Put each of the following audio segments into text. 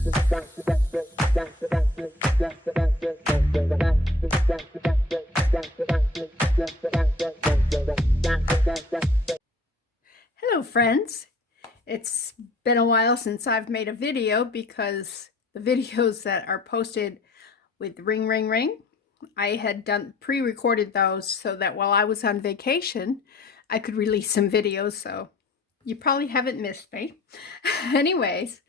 Hello friends, it's been a while since I've made a video because the videos that are posted with ring ring ring, I had done pre-recorded those so that while I was on vacation I could release some videos, so you probably haven't missed me. Anyways,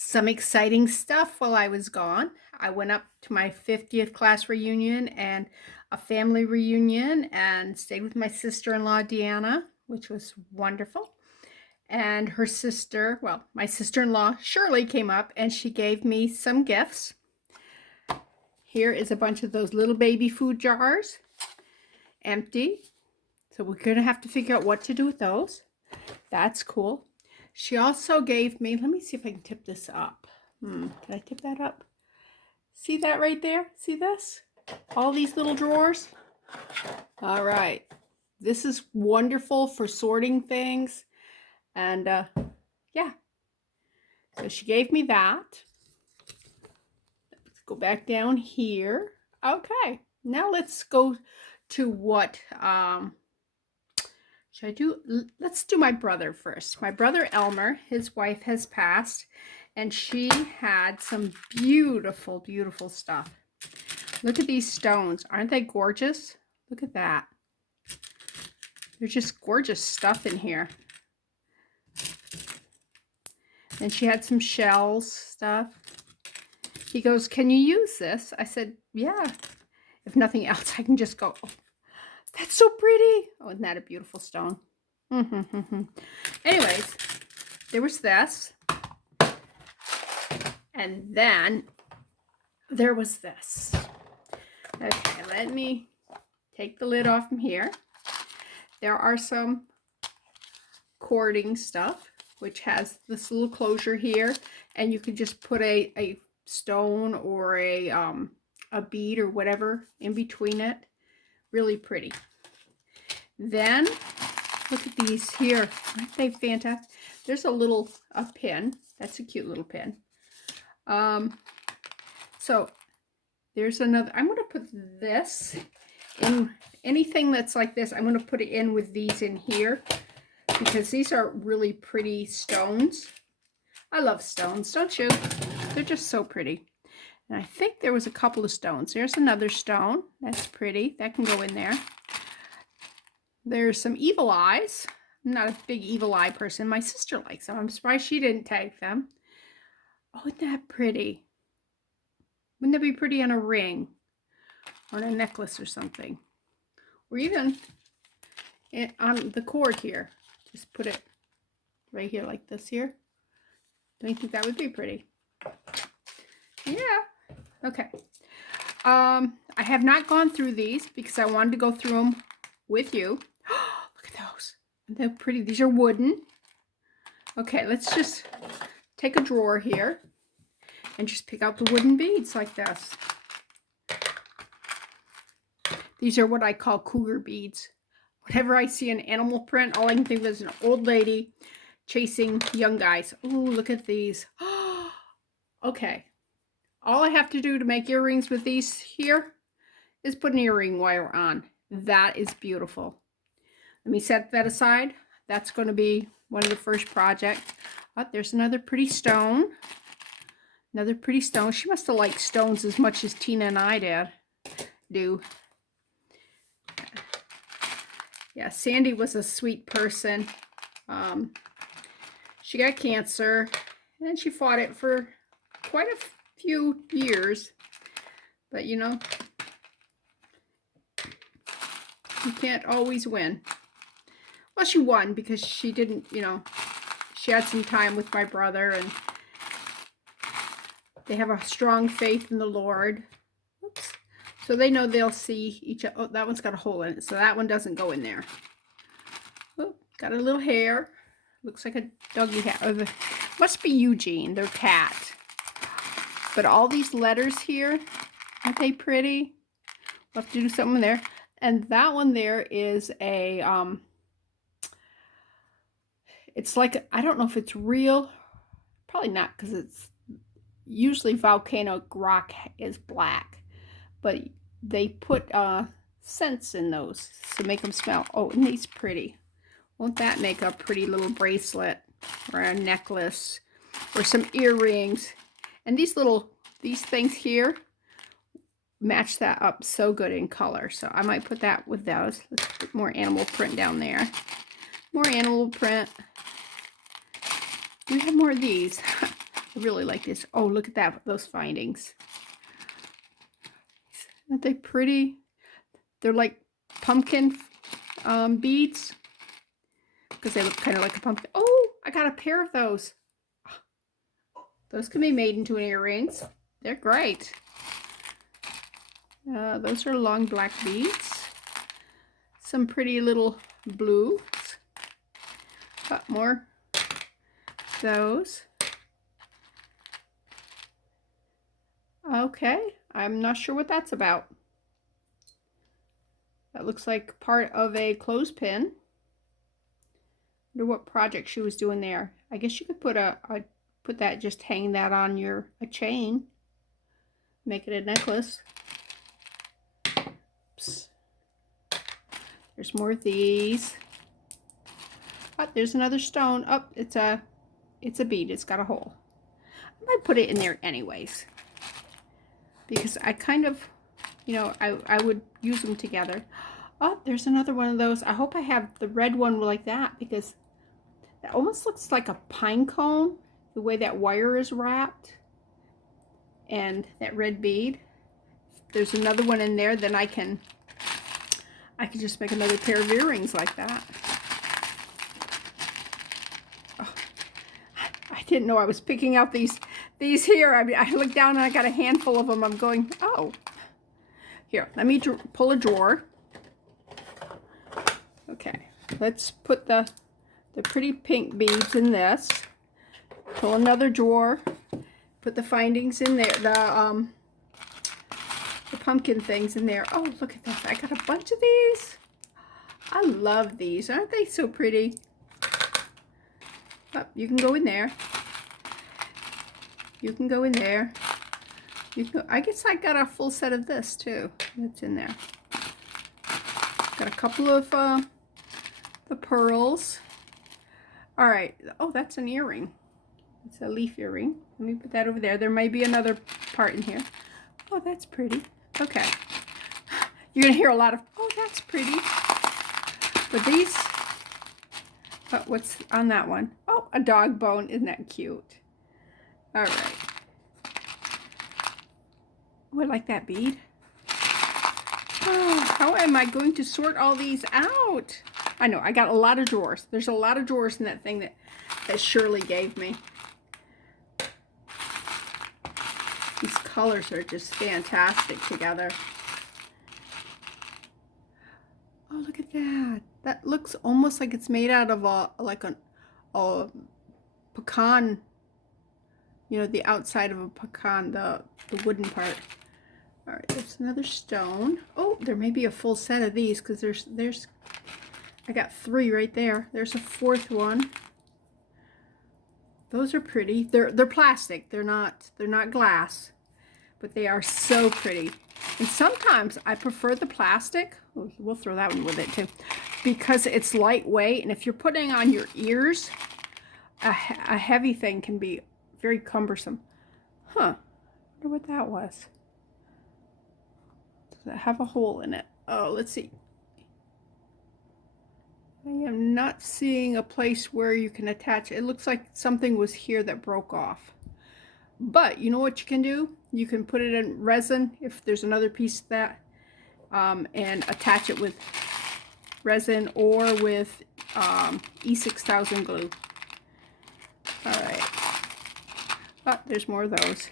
some exciting stuff while I was gone. I went up to my 50th class reunion and a family reunion and stayed with my sister-in-law Deanna, which was wonderful. And her sister, well, my sister-in-law Shirley came up and she gave me some gifts. Here is a bunch of those little baby food jars, empty. So we're gonna have to figure out what to do with those. That's cool. She also gave me, let me see if I can tip this up. Can I tip that up? See that right there? See this? All these little drawers? All right. This is wonderful for sorting things. And yeah. So she gave me that. Let's go back down here. Okay. Now let's go to what should I do? Let's do my brother first. My brother Elmer, his wife has passed, and she had some beautiful, beautiful stuff. Look at these stones. Aren't they gorgeous? Look at that. There's just gorgeous stuff in here. And she had some shells stuff. He goes, "Can you use this?" I said, "Yeah. If nothing else, I can just go, oh, that's so pretty." Oh, isn't that a beautiful stone? Anyways, there was this. And then there was this. Okay, let me take the lid off from here. There are some cording stuff, which has this little closure here. And you can just put a stone or a bead or whatever in between it. Really pretty. Then look at these here. Aren't they fantastic? There's a pin. That's a cute little pin. So there's another. I'm going to put this in. Anything that's like this, I'm going to put it in with these in here because these are really pretty stones. I love stones, don't you? They're just so pretty. And I think there was a couple of stones. There's another stone. That's pretty. That can go in there. There's some evil eyes. I'm not a big evil eye person. My sister likes them. I'm surprised she didn't take them. Oh, isn't that pretty? Wouldn't that be pretty on a ring or on a necklace or something? Or even on the cord here. Just put it right here like this here. Don't you think that would be pretty? Yeah. Okay. I have not gone through these because I wanted to go through them with you. Look at those. They're pretty. These are wooden. Okay, let's just take a drawer here and just pick out the wooden beads like this. These are what I call cougar beads. Whenever I see an animal print, all I can think of is an old lady chasing young guys. Ooh, look at these. Okay. All I have to do to make earrings with these here is put an earring wire on. That is beautiful. Let me set that aside. That's going to be one of the first projects. Oh, there's another pretty stone. Another pretty stone. She must have liked stones as much as Tina and I do. Yeah, Sandy was a sweet person. She got cancer and she fought it for quite a few years. But you know, you can't always win. Well, she won because she didn't, you know, she had some time with my brother and they have a strong faith in the Lord. Oops. So they know they'll see each other. Oh, that one's got a hole in it, so that one doesn't go in there. Oh, got a little hair. Looks like a doggy hat. Must be Eugene, their cat. But all these letters here, aren't they pretty? We'll have to do something there. And that one there is a, it's like, I don't know if it's real. Probably not because it's usually volcanic rock is black, but they put scents in those to make them smell. Oh, and these pretty. Won't that make a pretty little bracelet or a necklace or some earrings? And these things here match that up so good in color. So I might put that with those. Let's put more animal print down there. More animal print. We have more of these. I really like this. Oh, look at that, those findings. Aren't they pretty? They're like pumpkin beads because they look kind of like a pumpkin. Oh, I got a pair of those. Those can be made into earrings. They're great. Those are long black beads. Some pretty little blues. Got more those. Okay, I'm not sure what that's about. That looks like part of a clothespin. I wonder what project she was doing there. I guess you could put put that, just hang that on a chain. Make it a necklace. Oops. There's more of these. Oh, there's another stone. Oh, it's a bead. It's got a hole. I might put it in there anyways, because I kind of, you know, I would use them together. Oh, there's another one of those. I hope I have the red one like that, because that almost looks like a pine cone, the way that wire is wrapped, and that red bead. If there's another one in there, then I can just make another pair of earrings like that. Oh, I didn't know I was picking out these here. I mean, I looked down and I got a handful of them. I'm going, oh. Here, let me pull a drawer. Okay, let's put the pretty pink beads in this. Pull another drawer. Put the findings in there. The pumpkin things in there. Oh, look at this. I got a bunch of these. I love these. Aren't they so pretty? Oh, you can go in there. You can go in there. I guess I got a full set of this too. That's in there. Got a couple of the pearls. All right. Oh, that's an earring. It's a leaf earring. Let me put that over there. There may be another part in here. Oh, that's pretty. Okay. You're gonna hear a lot of, oh, that's pretty. But these, what's on that one? Oh, a dog bone. Isn't that cute? All right. Oh, I like that bead. Oh, how am I going to sort all these out? I know, I got a lot of drawers. There's a lot of drawers in that thing that Shirley gave me. These colors are just fantastic together. Oh, look at that. That looks almost like it's made out of a pecan, you know, the outside of a pecan, the wooden part. All right, there's another stone. Oh, there may be a full set of these, because I got 3 right there. There's a 4th one. Those are pretty. They're plastic. They're not glass, but they are so pretty. And sometimes I prefer the plastic. We'll throw that one with it too, because it's lightweight. And if you're putting on your ears, a heavy thing can be very cumbersome. Huh? I wonder what that was. Does it have a hole in it? Oh, let's see. I am not seeing a place where you can attach. It looks like something was here that broke off. But you know what you can do? You can put it in resin if there's another piece of that, and attach it with resin or with E6000 glue. All right. Oh, there's more of those.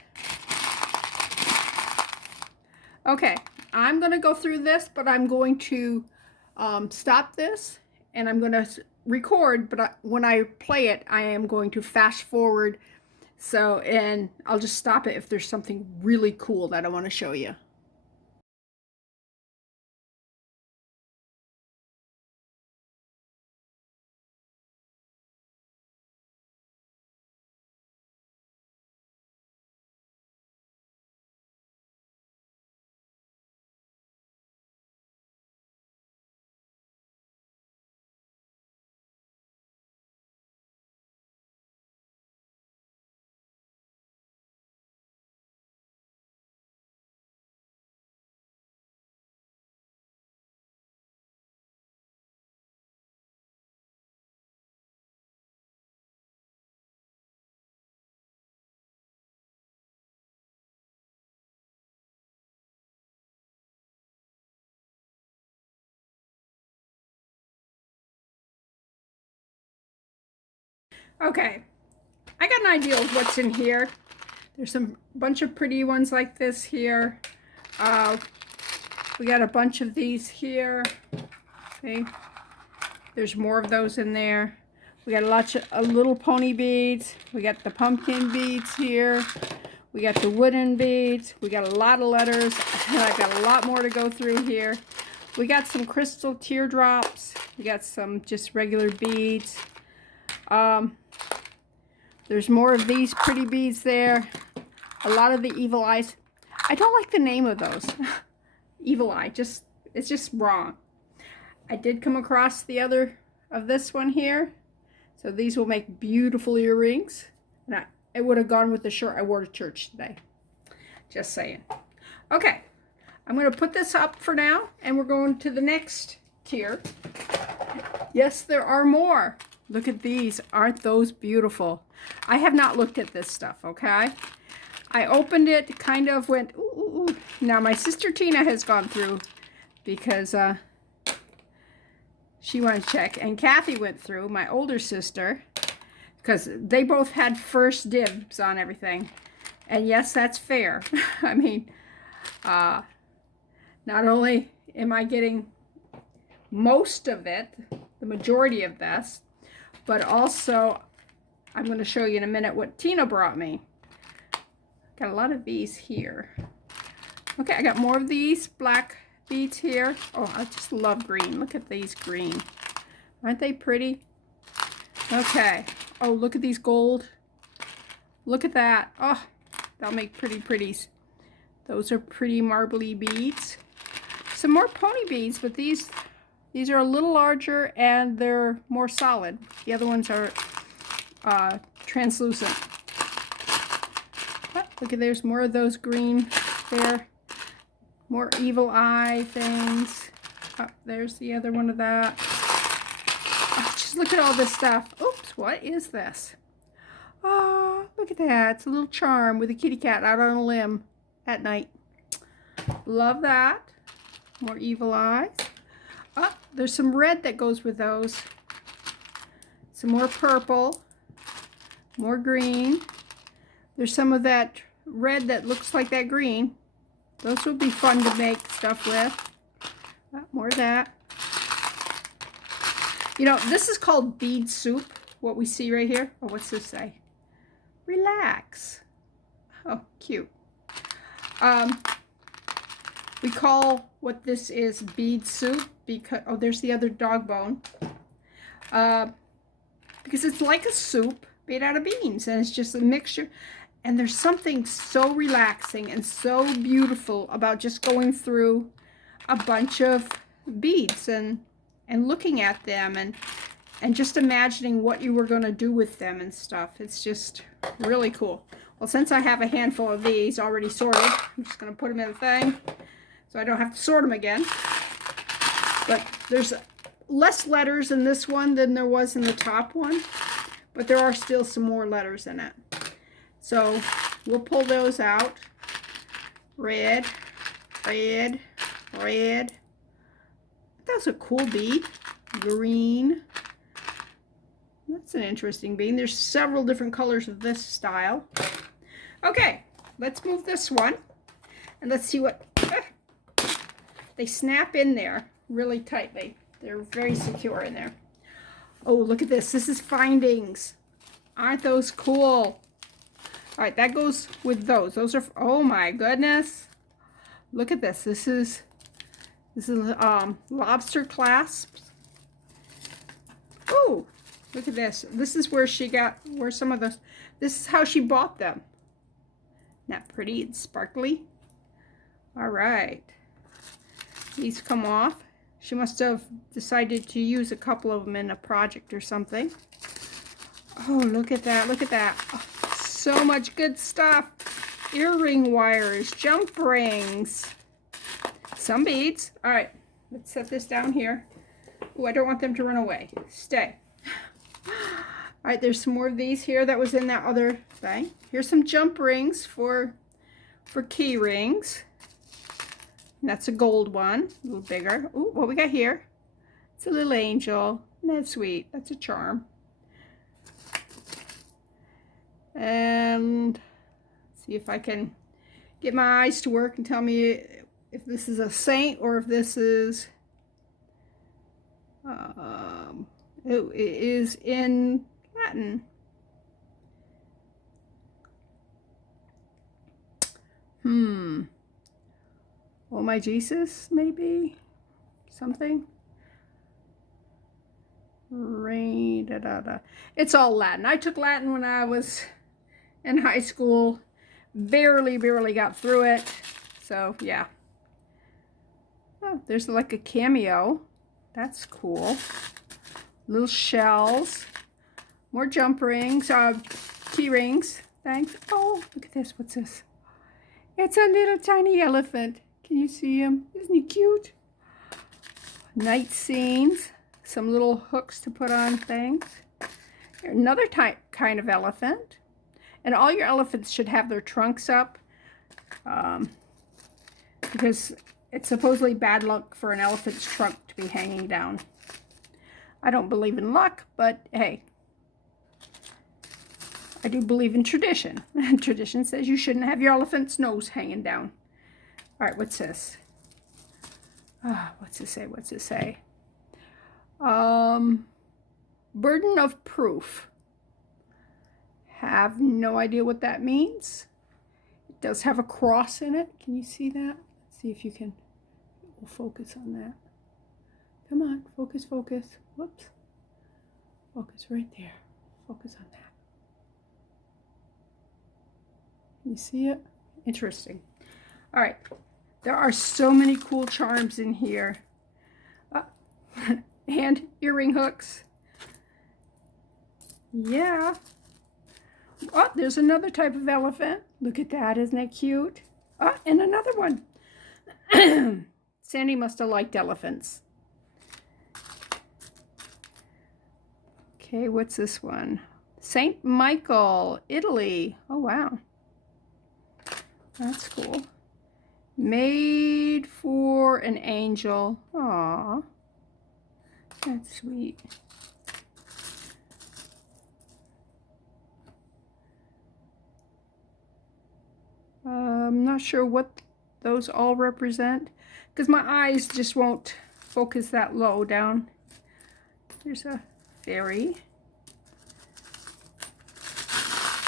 Okay, I'm going to go through this, but I'm going to stop this, and I'm going to record, but when I play it, I am going to fast forward. So, and I'll just stop it if there's something really cool that I want to show you. Okay, I got an idea of what's in here. There's some bunch of pretty ones like this here. We got a bunch of these here. See? There's more of those in there. We got a little pony beads. We got the pumpkin beads here. We got the wooden beads. We got a lot of letters. And I got a lot more to go through here. We got some crystal teardrops. We got some just regular beads. There's more of these pretty beads there. A lot of the evil eyes. I don't like the name of those. Evil eye. It's just wrong. I did come across the other of this one here. So these will make beautiful earrings. And it would have gone with the shirt I wore to church today. Just saying. Okay. I'm going to put this up for now. And we're going to the next tier. Yes, there are more. Look at these. Aren't those beautiful? I have not looked at this stuff, okay? I opened it, kind of went, ooh, ooh, ooh. Now my sister Tina has gone through because she wanted to check. And Kathy went through, my older sister, because they both had first dibs on everything. And yes, that's fair. I mean, not only am I getting most of it, the majority of this, but also I'm going to show you in a minute what Tina brought me. Got a lot of these here. Okay, I got more of these black beads here. Oh, I just love green. Look at these green. Aren't they pretty? Okay. Oh, look at these gold. Look at that. Oh, that'll make pretty pretties. Those are pretty marbly beads. Some more pony beads, but these are a little larger and they're more solid. The other ones are translucent. Oh, look at, there's more of those green there. More evil eye things. Oh, there's the other one of that. Oh, just look at all this stuff. Oops, what is this? Oh, look at that. It's a little charm with a kitty cat out on a limb at night. Love that. More evil eyes. Oh, there's some red that goes with those. Some more purple. More green. There's some of that red that looks like that green. Those will be fun to make stuff with. Oh, more of that. You know, this is called bead soup, what we see right here. Oh, what's this say? Relax. Oh, cute. We call what this is bead soup because, oh, there's the other dog bone. Because it's like a soup made out of beans, and it's just a mixture. And there's something so relaxing and so beautiful about just going through a bunch of beads and looking at them and just imagining what you were going to do with them and stuff. It's just really cool. Well, since I have a handful of these already sorted, I'm just going to put them in the thing so I don't have to sort them again. But there's less letters in this one than there was in the top one, but there are still some more letters in it. So we'll pull those out. Red, red, red. That's a cool bead. Green. That's an interesting bead. There's several different colors of this style. Okay, let's move this one. And let's see what... they snap in there really tightly. They're very secure in there. Oh, look at this. This is findings. Aren't those cool? All right, that goes with those. Those are, oh my goodness. Look at this. This is lobster clasps. Oh, look at this. This is where she got, where some of those, this is how she bought them. Isn't that pretty? It's sparkly. All right. These come off. She must have decided to use a couple of them in a project or something. Oh, look at that. Look at that. Oh, so much good stuff. Earring wires, jump rings, some beads. All right, let's set this down here. Oh, I don't want them to run away. Stay. All right, there's some more of these here that was in that other thing. Here's some jump rings for key rings. And that's a gold one, a little bigger. Ooh, what we got here? It's a little angel. Isn't that sweet? That's a charm. And see if I can get my eyes to work and tell me if this is a saint or if this is it is in Latin. Oh my Jesus, maybe something. Rain, da, da, da. It's all Latin. I took Latin when I was in high school. Barely got through it. So yeah. Oh, there's like a cameo. That's cool. Little shells. More jump rings. Key rings. Thanks. Oh, look at this. What's this? It's a little tiny elephant. Can you see him? Isn't he cute? Night scenes. Some little hooks to put on things. Another kind of elephant. And all your elephants should have their trunks up. Because it's supposedly bad luck for an elephant's trunk to be hanging down. I don't believe in luck, but hey. I do believe in tradition. And tradition says you shouldn't have your elephant's nose hanging down. All right, what's this? What's it say? What's it say? Burden of proof. Have no idea what that means. It does have a cross in it. Can you see that? Let's see if you can. We'll focus on that. Come on, focus, focus. Whoops. Focus right there. Focus on that. You see it? Interesting. All right. There are so many cool charms in here. And earring hooks. Yeah. Oh, there's another type of elephant. Look at that. Isn't that cute? Oh, and another one. Sandy must have liked elephants. Okay, what's this one? Saint Michael, Italy. Oh, wow. That's cool. Made for an angel. Aww. That's sweet. I'm not sure what those all represent because my eyes just won't focus that low down. There's a fairy.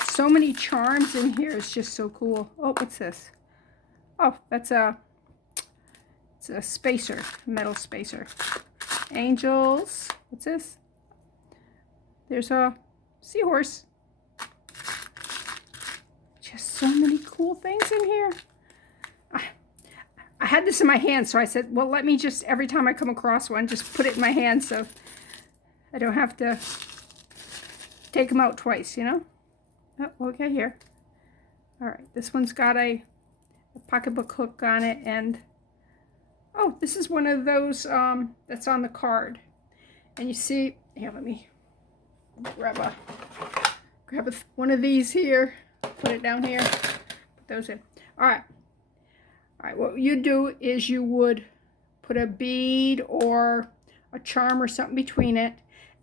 So many charms in here. It's just so cool. Oh, what's this? Oh, it's a spacer, metal spacer. Angels. What's this? There's a seahorse. Just so many cool things in here. I had this in my hand, so I said, well, let me just, every time I come across one, just put it in my hand so I don't have to take them out twice, you know? Oh, okay, here. All right, this one's got a pocketbook hook on it, and oh, this is one of those that's on the card. And you see, here, let me grab one of these here, put it down here, put those in. All right, what you do is you would put a bead or a charm or something between it,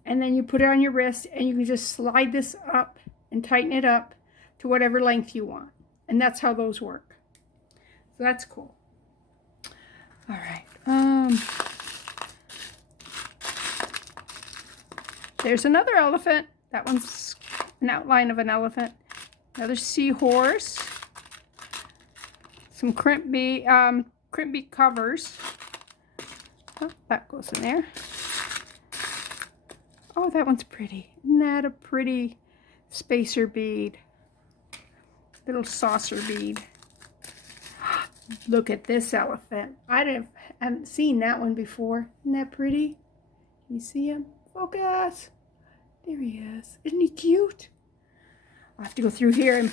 and then you put it on your wrist, and you can just slide this up and tighten it up to whatever length you want. And that's how those work. So that's cool. All right. There's another elephant. That one's an outline of an elephant. Another seahorse. Some crimp bead covers. Oh, that goes in there. Oh, that one's pretty. Isn't that a pretty spacer bead? Little saucer bead. Look at this elephant. I haven't seen that one before. Isn't that pretty? Can you see him? Focus. There he is. Isn't he cute? I'll have to go through here and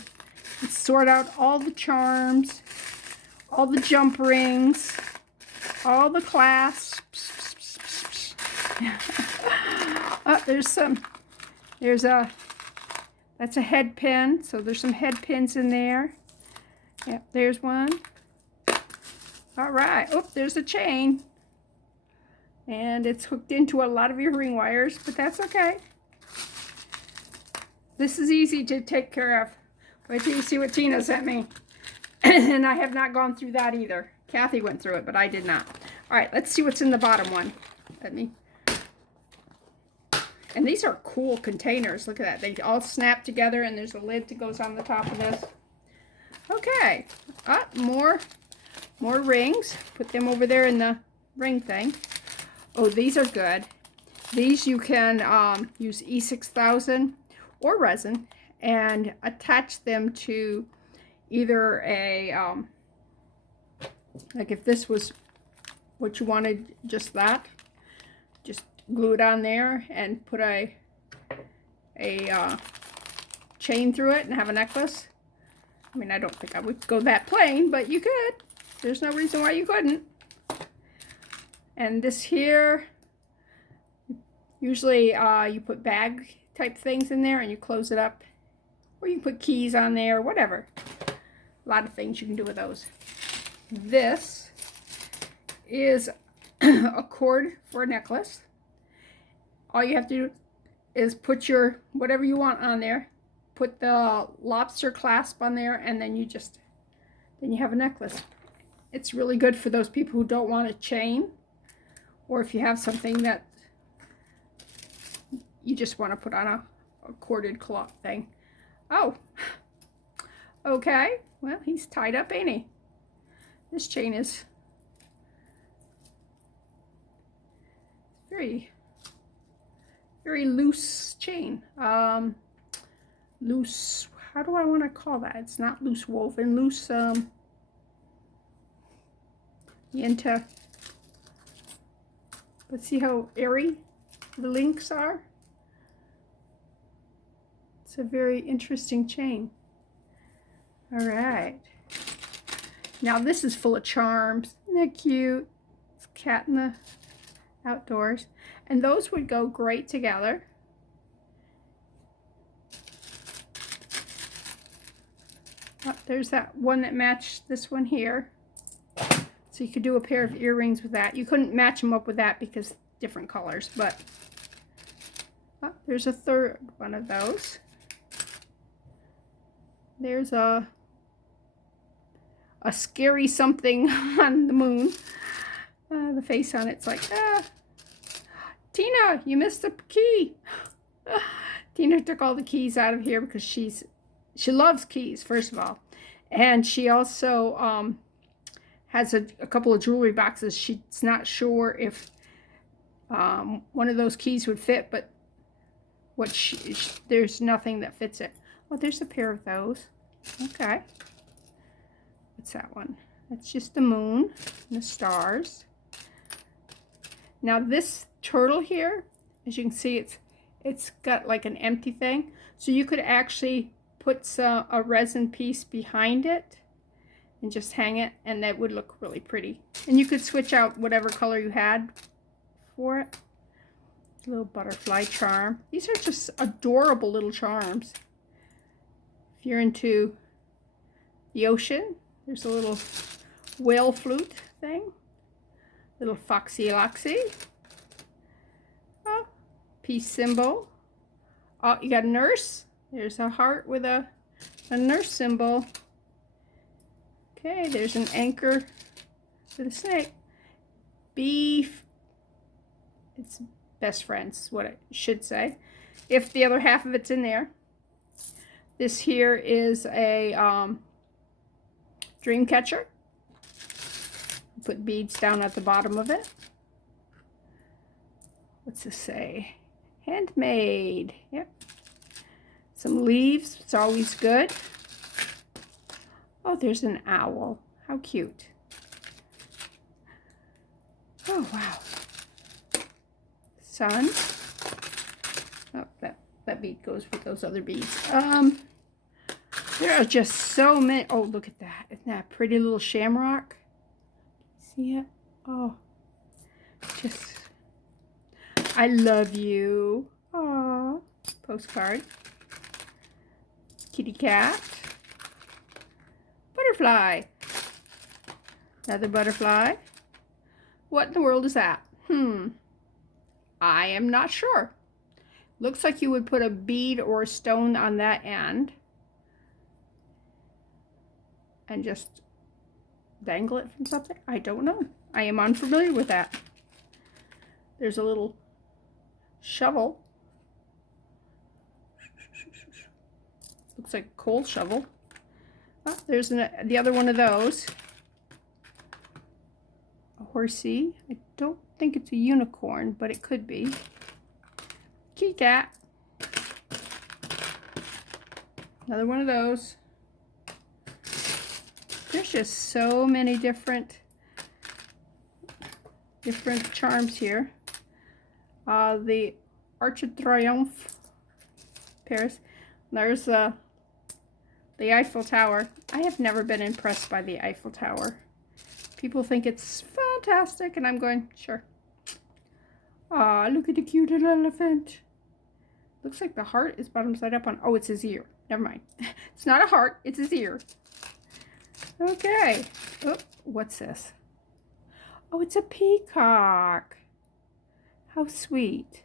sort out all the charms, all the jump rings, all the clasps. Oh, that's a head pin. So there's some head pins in there. Yep, there's one. All right. Oh, there's a chain. And it's hooked into a lot of your ring wires, but that's okay. This is easy to take care of. Wait till you see what Tina sent me. And I have not gone through that either. Kathy went through it, but I did not. All right, let's see what's in the bottom one. And these are cool containers. Look at that. They all snap together, and there's a lid that goes on the top of this. Okay. More rings. Put them over there in the ring thing. Oh, these are good. These you can use E6000 or resin and attach them to either a, like if this was what you wanted, just that, just glue it on there and put a chain through it and have a necklace. I mean, I don't think I would go that plain, but you could. There's no reason why you couldn't. And this here, usually you put bag type things in there and you close it up. Or you can put keys on there, whatever. A lot of things you can do with those. This is a cord for a necklace. All you have to do is put your whatever you want on there. Put the lobster clasp on there, and then you have a necklace. It's really good for those people who don't want a chain, or if you have something that you just want to put on a corded cloth thing. Oh, okay. Well, he's tied up, ain't he? This chain is very loose chain. Loose, how do I want to call that? It's not loose woven, loose, into, let's see how airy the links are. It's a very interesting chain. All right. Now this is full of charms. Isn't that cute? It's a cat in the outdoors. And those would go great together. Oh, there's that one that matched this one here. So you could do a pair of earrings with that. You couldn't match them up with that because different colors, but oh, there's a third one of those. There's a scary something on the moon. The face on it's like, Tina, you missed a key. Tina took all the keys out of here because she loves keys, first of all. And she also has a couple of jewelry boxes. She's not sure if one of those keys would fit, but there's nothing that fits it. Oh, there's a pair of those. Okay. What's that one? That's just the moon and the stars. Now this turtle here, as you can see, it's got like an empty thing. So you could actually put a resin piece behind it and just hang it, and that would look really pretty. And you could switch out whatever color you had for it. A little butterfly charm. These are just adorable little charms. If you're into the ocean, there's a little whale flute thing. Little foxy loxy. Oh, peace symbol. Oh, you got a nurse. There's a heart with a nurse symbol. Okay, there's an anchor with a snake. Beef. It's best friends, what I should say. If the other half of it's in there. This here is a dream catcher. Put beads down at the bottom of it. What's this say? Handmade. Yep. Some leaves. It's always good. Oh, there's an owl. How cute. Oh, wow. Sun. Oh, that bead goes with those other beads. There are just so many. Oh, look at that. Isn't that a pretty little shamrock? See it? Oh, just, I love you. Aw, postcard. Kitty cat. Butterfly. Another butterfly. What in the world is that? I am not sure. Looks like you would put a bead or a stone on that end and just dangle it from something. I don't know. I am unfamiliar with that. There's a little shovel. Looks like a coal shovel. Oh, there's the other one of those. A horsey. I don't think it's a unicorn, but it could be. Kitty cat. Another one of those. There's just so many different charms here. The Arch of Triomphe, Paris. There's the Eiffel Tower. I have never been impressed by the Eiffel Tower. People think it's fantastic, and I'm going, sure. Ah, look at the cute little elephant. Looks like the heart is bottom side up on, oh, it's his ear. Never mind. It's not a heart, it's his ear. Okay. Oh, what's this? Oh, it's a peacock. How sweet.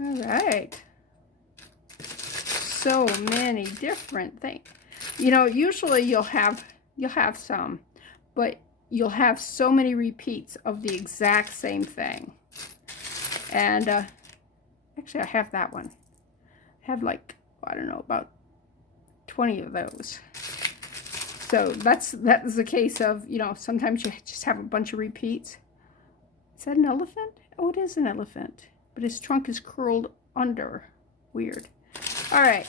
All right. So many different things. You know, usually you'll have some, but you'll have so many repeats of the exact same thing. And actually, I have that one. I have like, I don't know, about 20 of those. So that is the case of, you know, sometimes you just have a bunch of repeats. Is that an elephant? Oh, it is an elephant, but his trunk is curled under. Weird. All right.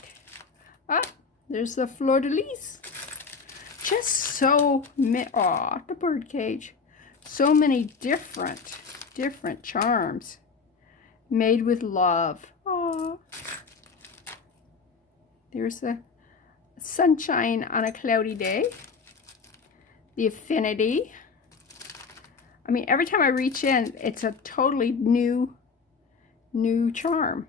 Ah, there's the fleur-de-lis. Just so many. Aw, the bird cage. So many different charms made with love. Aw. There's the sunshine on a cloudy day. The affinity. I mean, every time I reach in, it's a totally new charm.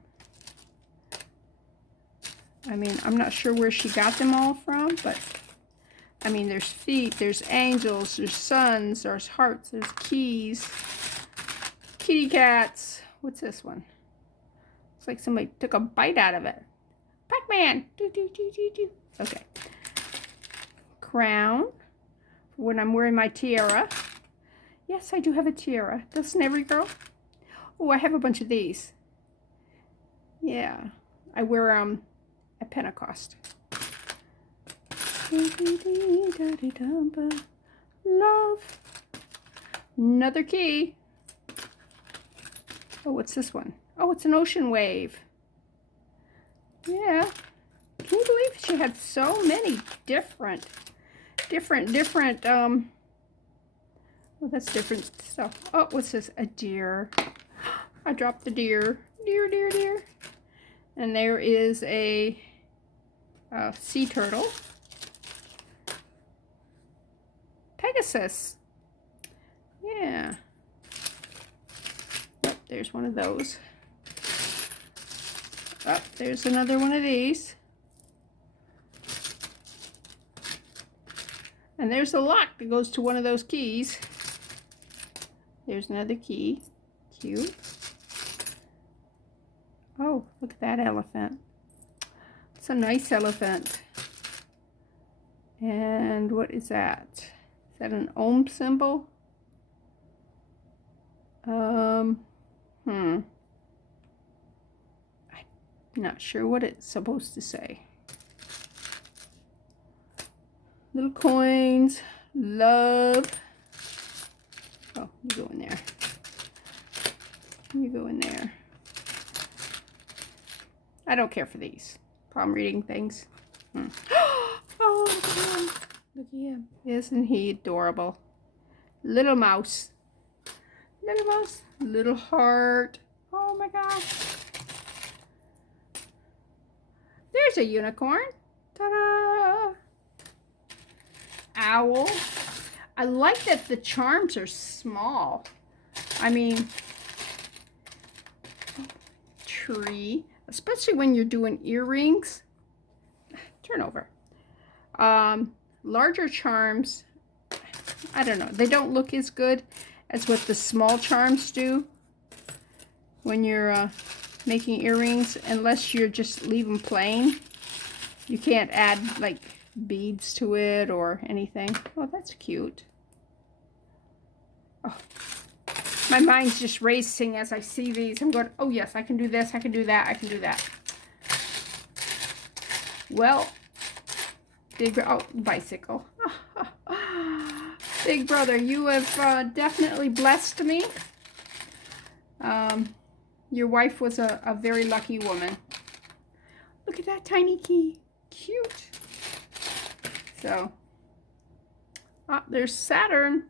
I mean, I'm not sure where she got them all from, but I mean, there's feet, there's angels, there's suns, there's hearts, there's keys, kitty cats. What's this one? It's like somebody took a bite out of it. Pac-Man. Okay. Crown. When I'm wearing my tiara. Yes, I do have a tiara. Doesn't every girl? Oh, I have a bunch of these. Yeah. I wear them at Pentecost. Love. Another key. Oh, what's this one? Oh, it's an ocean wave. Yeah. Can you believe she had so many different, well, that's different stuff. Oh, what's this? A deer. I dropped the deer. Deer. And there is a sea turtle. Pegasus. Yeah. Oh, there's one of those. Oh, there's another one of these. And there's a lock that goes to one of those keys. There's another key. Cute. Oh, look at that elephant. It's a nice elephant. And what is that? Is that an ohm symbol? I'm not sure what it's supposed to say. Little coins, love. Oh, you go in there. You go in there. I don't care for these palm reading things. Oh, look at him. Look at him. Isn't he adorable? Little mouse. Little mouse. Little heart. Oh my gosh. There's a unicorn. Ta-da! Owl. I like that the charms are small. I mean, tree, especially when you're doing earrings. Turn over. Larger charms, I don't know. They don't look as good as what the small charms do when you're making earrings, unless you just leave them plain. You can't add like beads to it or anything. Oh, that's cute. Oh, my mind's just racing as I see these. I'm going, oh yes, I can do this, I can do that, I can do that. Well, bicycle. Big brother, you have definitely blessed me. Your wife was a very lucky woman. Look at that tiny key. Cute. So, there's Saturn.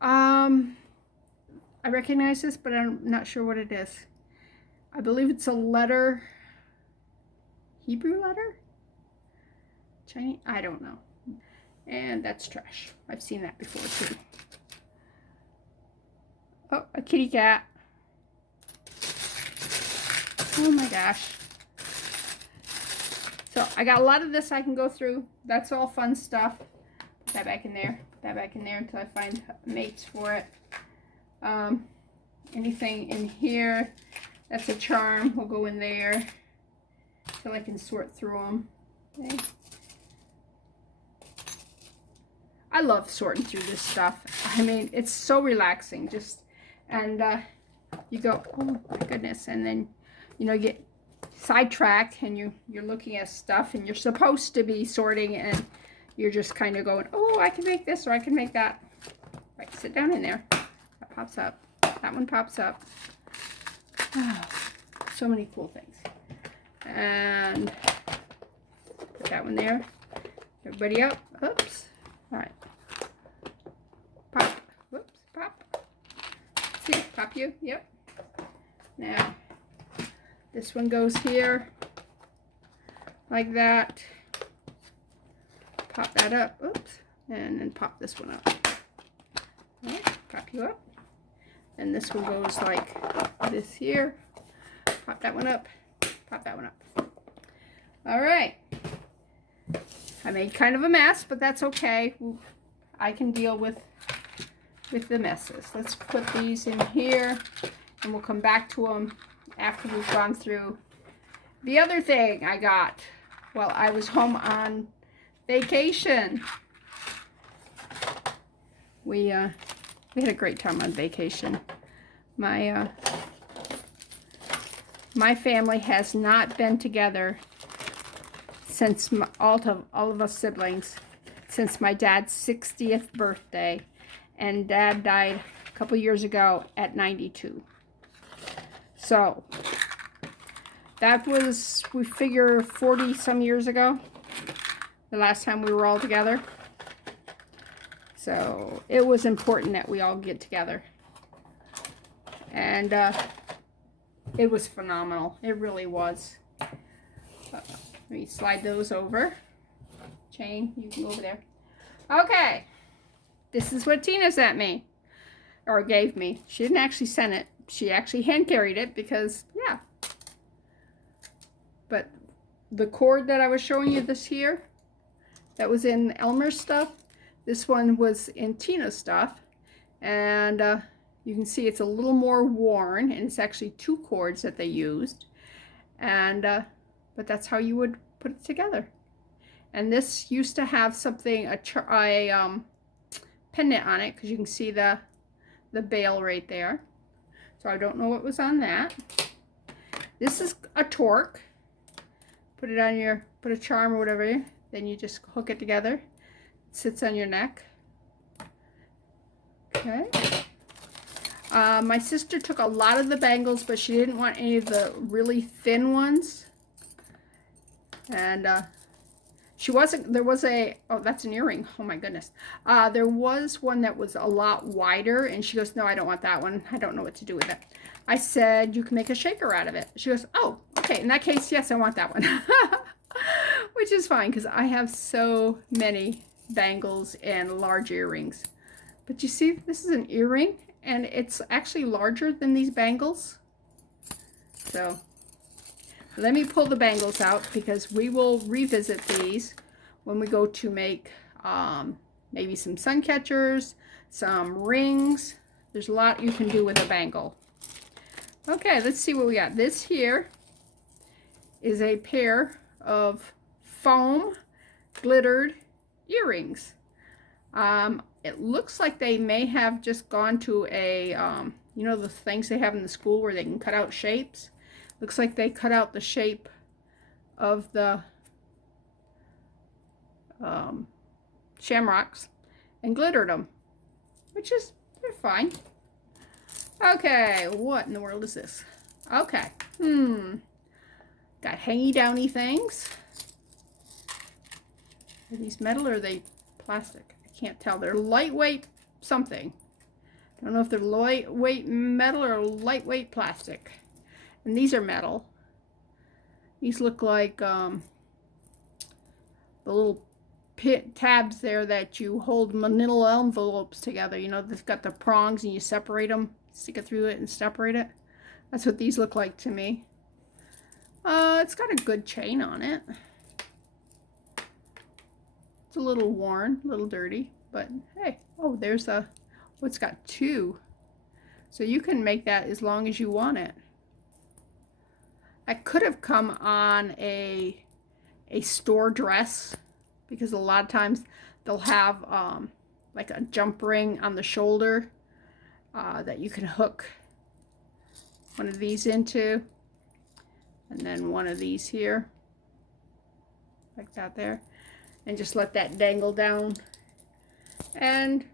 I recognize this, but I'm not sure what it is. I believe it's a letter. Hebrew letter? Chinese? I don't know. And that's trash. I've seen that before too. Oh, a kitty cat. Oh my gosh. So I got a lot of this I can go through. That's all fun stuff. Put that back in there. Put that back in there until I find mates for it. Anything in here that's a charm will go in there until I can sort through them. Okay. I love sorting through this stuff. I mean, it's so relaxing. And you go, oh my goodness, and then you know, you get sidetracked and you're looking at stuff and you're supposed to be sorting and you're just kind of going, oh, I can make this or I can make that. Right, sit down in there. That pops up. That one pops up. Oh, so many cool things. And put that one there. Everybody up. Oops. All right. Pop. Whoops. Pop. See? Pop you. Yep. Now, this one goes here. Like that. Pop that up. Oops. And then pop this one up. All right. Pop you up. And this one goes like this here. Pop that one up. Pop that one up. All right. I made kind of a mess, but that's okay. I can deal with the messes. Let's put these in here, and we'll come back to them after we've gone through the other thing I got while I was home on vacation. We had a great time on vacation. My family has not been together since all of us siblings since my dad's 60th birthday, and Dad died a couple years ago at 92. So that was, we figure, 40 some years ago, the last time we were all together. So it was important that we all get together, and it was phenomenal. It really was. Let me slide those over. Chain, you can go over there. Okay, this is what Tina sent me, or gave me. She didn't actually send it. She actually hand carried it because, yeah. But the cord that I was showing you this here, that was in Elmer's stuff, this one was in Tina's stuff. And you can see it's a little more worn, and it's actually 2 cords that they used. And but that's how you would put it together. And this used to have something, a pendant on it, because you can see the bail right there. So I don't know what was on that. This is a torque. Put it on your, put a charm or whatever, then you just hook it together. It sits on your neck. Okay. My sister took a lot of the bangles, but she didn't want any of the really thin ones. And she wasn't, there was a, oh, that's an earring. Oh my goodness. There was one that was a lot wider, and she goes, no, I don't want that one. I don't know what to do with it. I said, you can make a shaker out of it. She goes, oh, okay. In that case, yes, I want that one. Which is fine, because I have so many bangles and large earrings. But you see, this is an earring, and it's actually larger than these bangles. So let me pull the bangles out, because we will revisit these when we go to make maybe some sun catchers, some rings. There's a lot you can do with a bangle. Okay, let's see what we got. This here is a pair of foam glittered earrings. It looks like they may have just gone to a, you know, the things they have in the school where they can cut out shapes. Looks like they cut out the shape of the shamrocks and glittered them, which is, they're fine. Okay, what in the world is this? Okay, got hangy downy things. Are these metal or are they plastic? I can't tell. They're lightweight something. I don't know if they're lightweight metal or lightweight plastic. And these are metal. These look like the little tabs there that you hold manila envelopes together. You know, they've got the prongs and you separate them, stick it through it and separate it. That's what these look like to me. It's got a good chain on it. It's a little worn, a little dirty, but hey, oh, there's a, oh, it's got two. So you can make that as long as you want it. That could have come on a store dress, because a lot of times they'll have like a jump ring on the shoulder that you can hook one of these into, and then one of these here, like that there, and just let that dangle down, and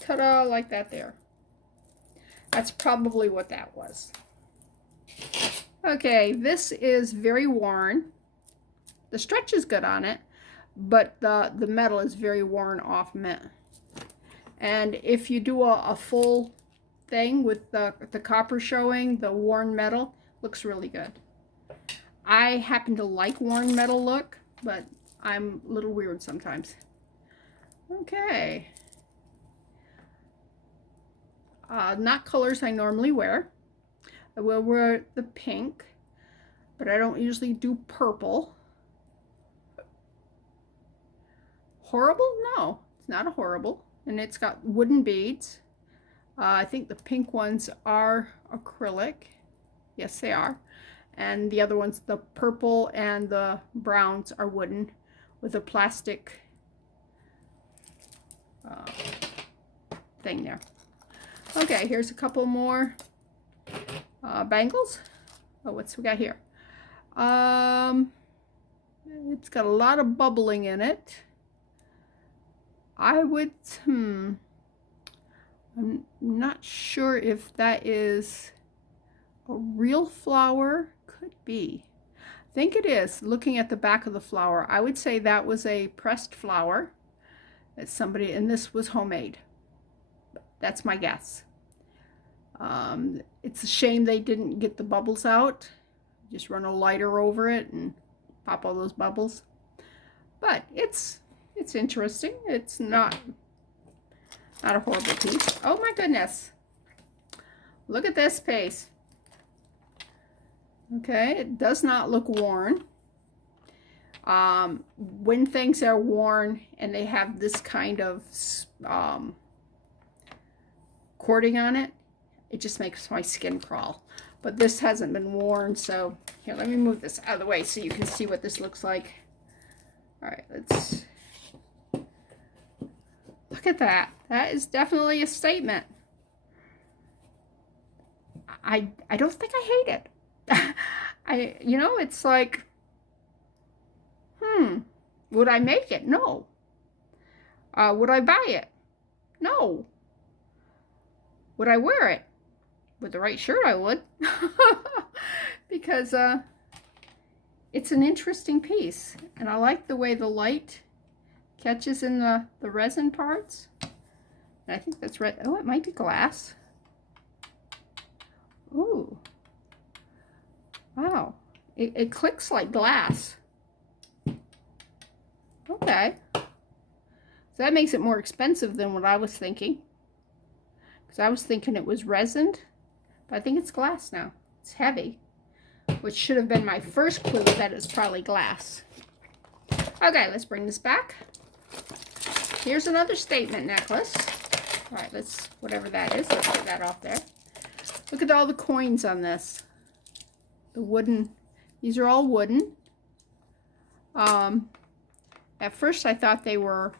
ta-da, like that there. That's probably what that was. Okay, this is very worn. The stretch is good on it, but the metal is very worn off mint. And if you do a full thing with the copper showing, the worn metal looks really good. I happen to like worn metal look, but I'm a little weird sometimes. Okay. Not colors I normally wear. I will wear the pink, but I don't usually do purple. Horrible? No, it's not a horrible. And it's got wooden beads. I think the pink ones are acrylic. Yes, they are. And the other ones, the purple and the browns, are wooden with a plastic thing there. Okay, here's a couple more bangles. Oh, what's we got here? It's got a lot of bubbling in it. I would, I'm not sure if that is a real flower. Could be. I think it is. Looking at the back of the flower, I would say that was a pressed flower that somebody, and this was homemade. That's my guess. It's a shame they didn't get the bubbles out. Just run a lighter over it and pop all those bubbles. But it's interesting. It's not a horrible piece. Oh my goodness. Look at this piece. Okay, it does not look worn. When things are worn and they have this kind of cording on it, it just makes my skin crawl. But this hasn't been worn, so here, let me move this out of the way so you can see what this looks like. All right, let's look at that. That is definitely a statement. I don't think I hate it. You know, it's like, would I make it? No. Would I buy it? No. Would I wear it? With the right shirt, I would. Because it's an interesting piece. And I like the way the light catches in the resin parts. And I think that's red. Oh, it might be glass. Ooh. Wow. It clicks like glass. Okay. So that makes it more expensive than what I was thinking. Because I was thinking it was resined. But I think it's glass now. It's heavy. Which should have been my first clue that it's probably glass. Okay, let's bring this back. Here's another statement necklace. All right, let's, whatever that is, let's get that off there. Look at all the coins on this. The wooden, these are all wooden. At first I thought they were,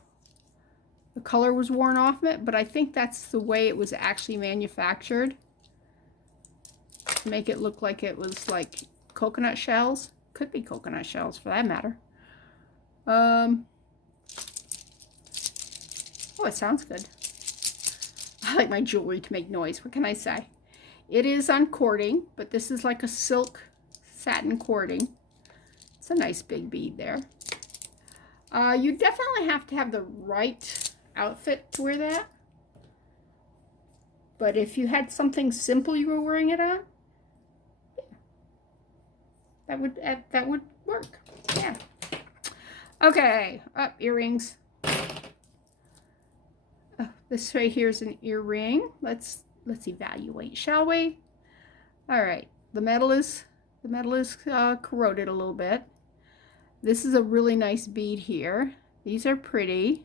the color was worn off it, but I think that's the way it was actually manufactured. To make it look like it was like coconut shells. Could be coconut shells for that matter. Oh, it sounds good. I like my jewelry to make noise. What can I say? It is on cording, but this is like a silk satin cording. It's a nice big bead there. You definitely have to have the right outfit to wear that. But if you had something simple you were wearing it on, yeah, that would work. Yeah. Okay, earrings. This right here is an earring. Let's evaluate, shall we? All right. The metal is corroded a little bit. This is a really nice bead here. These are pretty.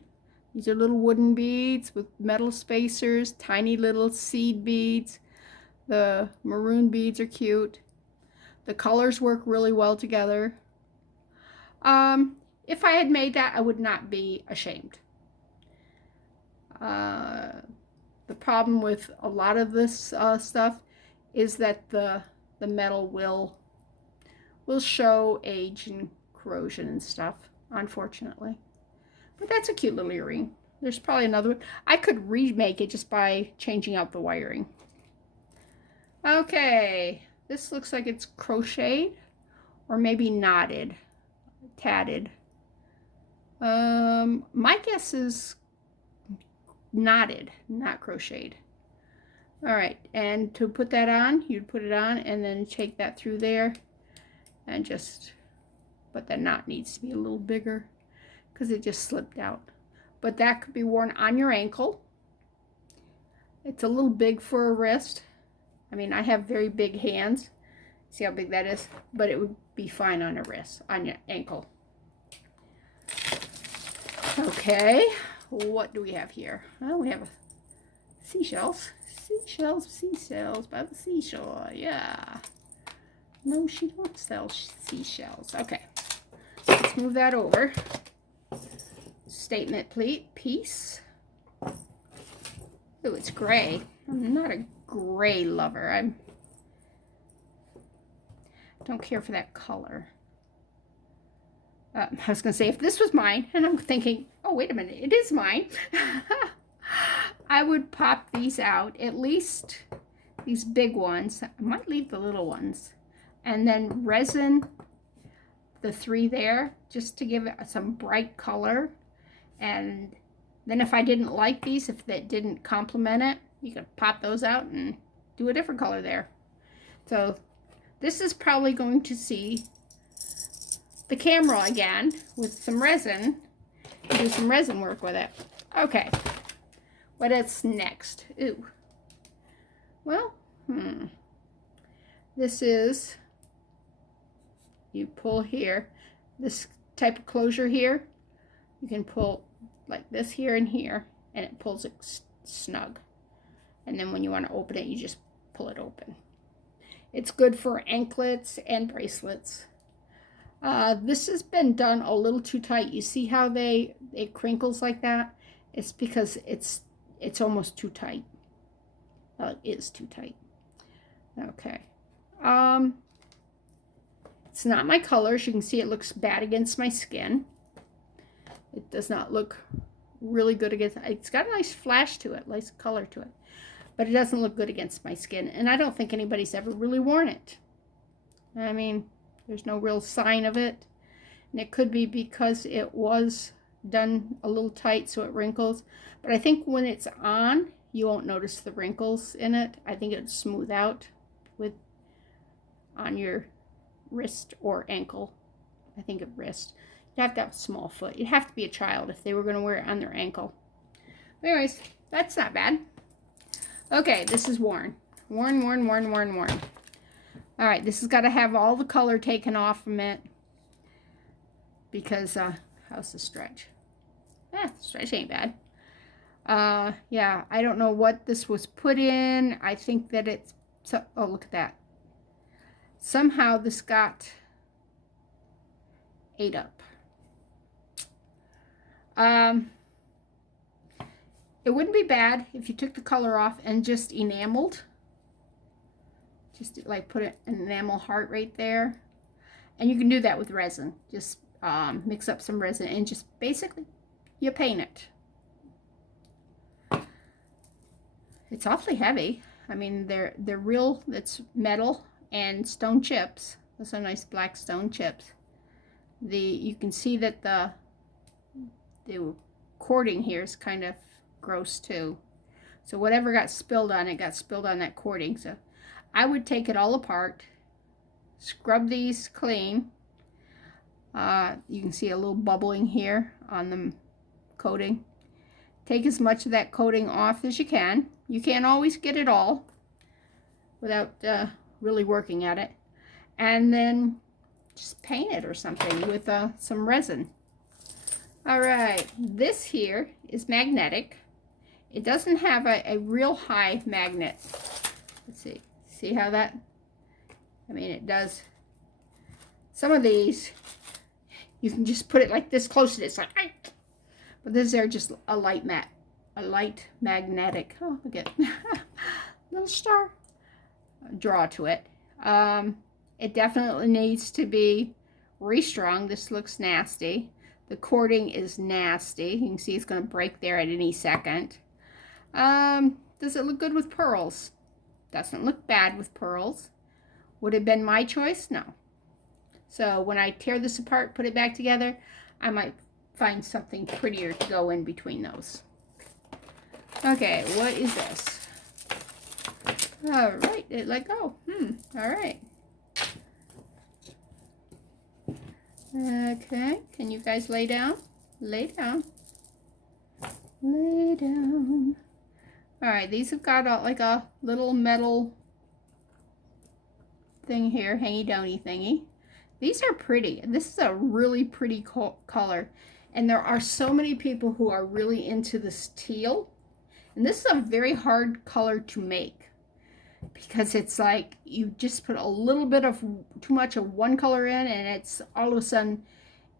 These are little wooden beads with metal spacers, tiny little seed beads. The maroon beads are cute. The colors work really well together. If I had made that, I would not be ashamed. The problem with a lot of this stuff is that the metal will show age and corrosion and stuff, unfortunately. But that's a cute little earring. There's probably another one. I could remake it just by changing out the wiring. Okay, this looks like it's crocheted or maybe knotted, tatted. My guess is knotted, not crocheted. All right, and to put that on, you'd put it on and then take that through there and just, but the knot needs to be a little bigger because it just slipped out. But that could be worn on your ankle. It's a little big for a wrist. I mean, I have very big hands. See how big that is? But it would be fine on a wrist, on your ankle. Okay, what do we have here? Well, we have seashells. Seashells by the seashore. Yeah. No, she don't sell seashells. Okay, let's move that over. Statement piece. Oh, it's gray. I'm not a gray lover. I don't care for that color. I was going to say, if this was mine, and I'm thinking, oh, wait a minute, it is mine. I would pop these out, at least these big ones. I might leave the little ones. And then resin the 3 there, just to give it some bright color. And then if I didn't like these, if that didn't complement it, you could pop those out and do a different color there. So this is probably going to see the camera again with some resin, do some resin work with it. Okay, what is next? Ooh, well, this is, you pull here, this type of closure here, you can pull like this here and here, and it pulls it snug. And then when you want to open it, you just pull it open. It's good for anklets and bracelets. This has been done a little too tight. You see how it crinkles like that? It's because it's almost too tight. It is too tight. Okay. It's not my colors. You can see it looks bad against my skin. It does not look really good against, it's got a nice flash to it, nice color to it. But it doesn't look good against my skin. And I don't think anybody's ever really worn it. I mean, there's no real sign of it. And it could be because it was done a little tight so it wrinkles. But I think when it's on, you won't notice the wrinkles in it. I think it'll smooth out on your wrist or ankle. I think of wrist. You'd have to have a small foot. You'd have to be a child if they were going to wear it on their ankle. Anyways, that's not bad. Okay, this is worn. Worn. All right, this has got to have all the color taken off from it. Because, how's the stretch? Stretch ain't bad. Yeah, I don't know what this was put in. I think that it's So, oh, look at that. Somehow this got ate up. It wouldn't be bad if you took the color off and just enameled. Just like put an enamel heart right there. And you can do that with resin. Just mix up some resin and just basically you paint it. It's awfully heavy. I mean, they're real, it's metal and stone chips. Those are nice black stone chips. You can see that the cording here is kind of gross too. So whatever got spilled on it got spilled on that cording. So I would take it all apart, scrub these clean. You can see a little bubbling here on the coating. Take as much of that coating off as you can. You can't always get it all without really working at it. And then just paint it or something with some resin. All right, this here is magnetic. It doesn't have a real high magnet. Let's see. See how that, I mean, it does. Some of these, you can just put it like this close to it. It's like, but these are just a light magnetic. Oh, look at little star draw to it. It definitely needs to be restrung. This looks nasty. The cording is nasty. You can see it's going to break there at any second. Does it look good with pearls? Doesn't look bad with pearls. Would it have been my choice? No. So when I tear this apart, put it back together, I might find something prettier to go in between those. Okay, what is this? All right, it let go. All right. Okay, can you guys lay down? Lay down. Lay down. All right, these have got like a little metal thing here, hangy-downy thingy. These are pretty. This is a really pretty color. And there are so many people who are really into this teal. And this is a very hard color to make, because it's like you just put a little bit of too much of one color in, and it's all of a sudden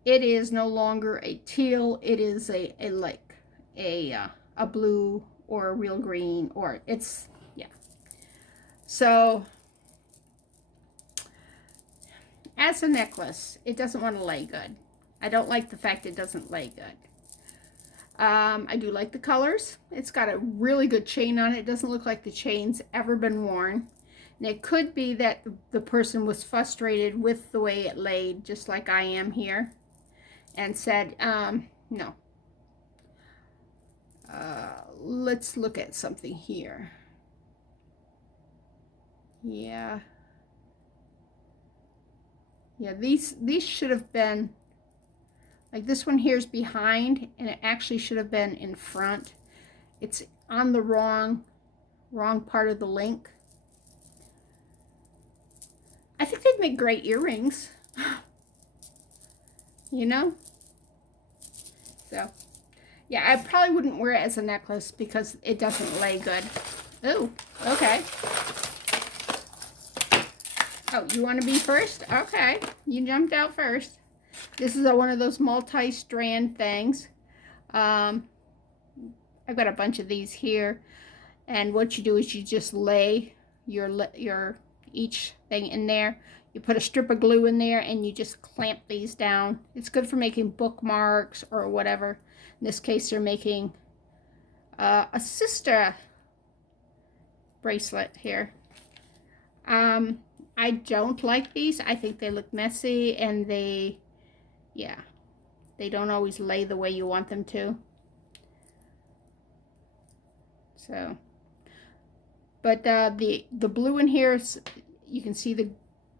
it is no longer a teal. It is a blue or a real green, or it's, yeah. So as a necklace, it doesn't want to lay good. I don't like the fact it doesn't lay good. I do like the colors. It's got a really good chain on it. It doesn't look like the chain's ever been worn. And it could be that the person was frustrated with the way it laid, just like I am here, and said, no. Let's look at something here. Yeah. Yeah, these should have been, like this one here is behind, and it actually should have been in front. It's on the wrong part of the link. I think they'd make great earrings. You know? So, yeah, I probably wouldn't wear it as a necklace because it doesn't lay good. Oh, okay. Oh, you want to be first? Okay, you jumped out first. This is one of those multi-strand things. I've got a bunch of these here, and what you do is you just lay your each thing in there. You put a strip of glue in there, and you just clamp these down. It's good for making bookmarks or whatever. In this case, they're making a sister bracelet here. I don't like these. I think they look messy, and they don't always lay the way you want them to. So, but the blue in here, you can see the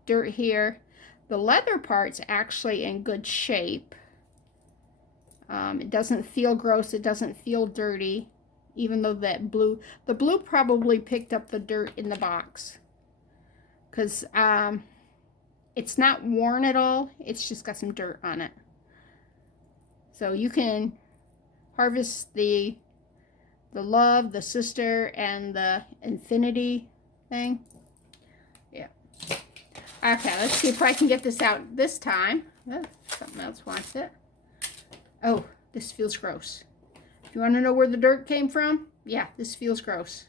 dirt here. The leather part's actually in good shape. It doesn't feel gross. It doesn't feel dirty, even though the blue probably picked up the dirt in the box, because it's not worn at all. It's just got some dirt on it. So you can harvest the love, the sister, and the infinity thing. Okay, let's see if I can get this out this time. Oh, something else wants it. Oh, this feels gross. If you want to know where the dirt came from, yeah, this feels gross.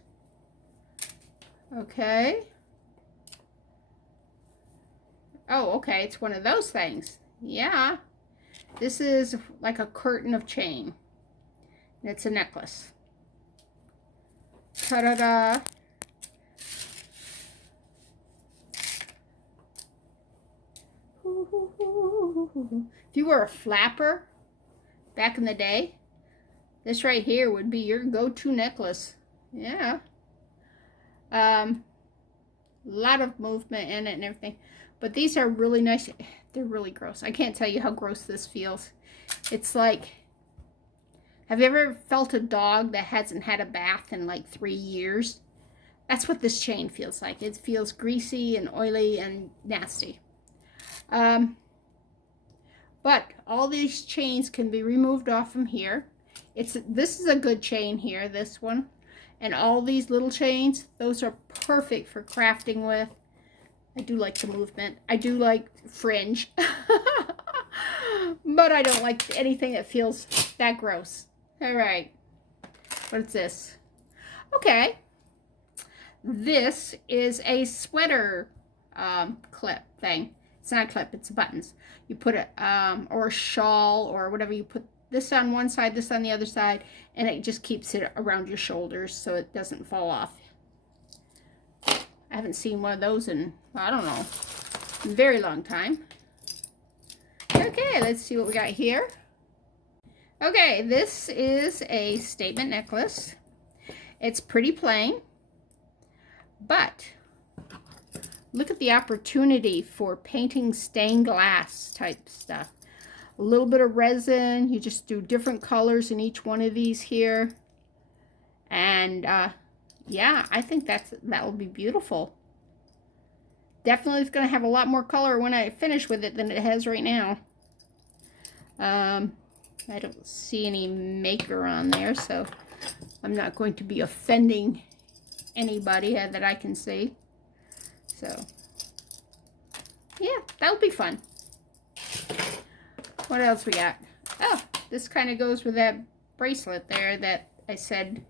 Okay. Oh, okay, it's one of those things. Yeah. This is like a curtain of chain. And it's a necklace. Ta-da-da. If you were a flapper back in the day, this right here would be your go-to necklace. Yeah. A lot of movement in it and everything. But these are really nice. They're really gross. I can't tell you how gross this feels. It's like, have you ever felt a dog that hasn't had a bath in like 3 years? That's what this chain feels like. It feels greasy and oily and nasty. But all these chains can be removed off from here. This is a good chain here, this one. And all these little chains, those are perfect for crafting with. I do like the movement. I do like fringe. But I don't like anything that feels that gross. All right. What's this? Okay. This is a sweater clip thing. It's not a clip, it's buttons. You put it, or a shawl or whatever, you put this on one side, this on the other side, and it just keeps it around your shoulders so it doesn't fall off. I haven't seen one of those in, I don't know, a very long time. Okay, let's see what we got here. Okay, this is a statement necklace. It's pretty plain, but look at the opportunity for painting stained glass type stuff. A little bit of resin. You just do different colors in each one of these here. And yeah, I think that will be beautiful. Definitely it's going to have a lot more color when I finish with it than it has right now. I don't see any maker on there, so I'm not going to be offending anybody that I can see. So, yeah, that'll be fun. What else we got? Oh, this kind of goes with that bracelet there that I said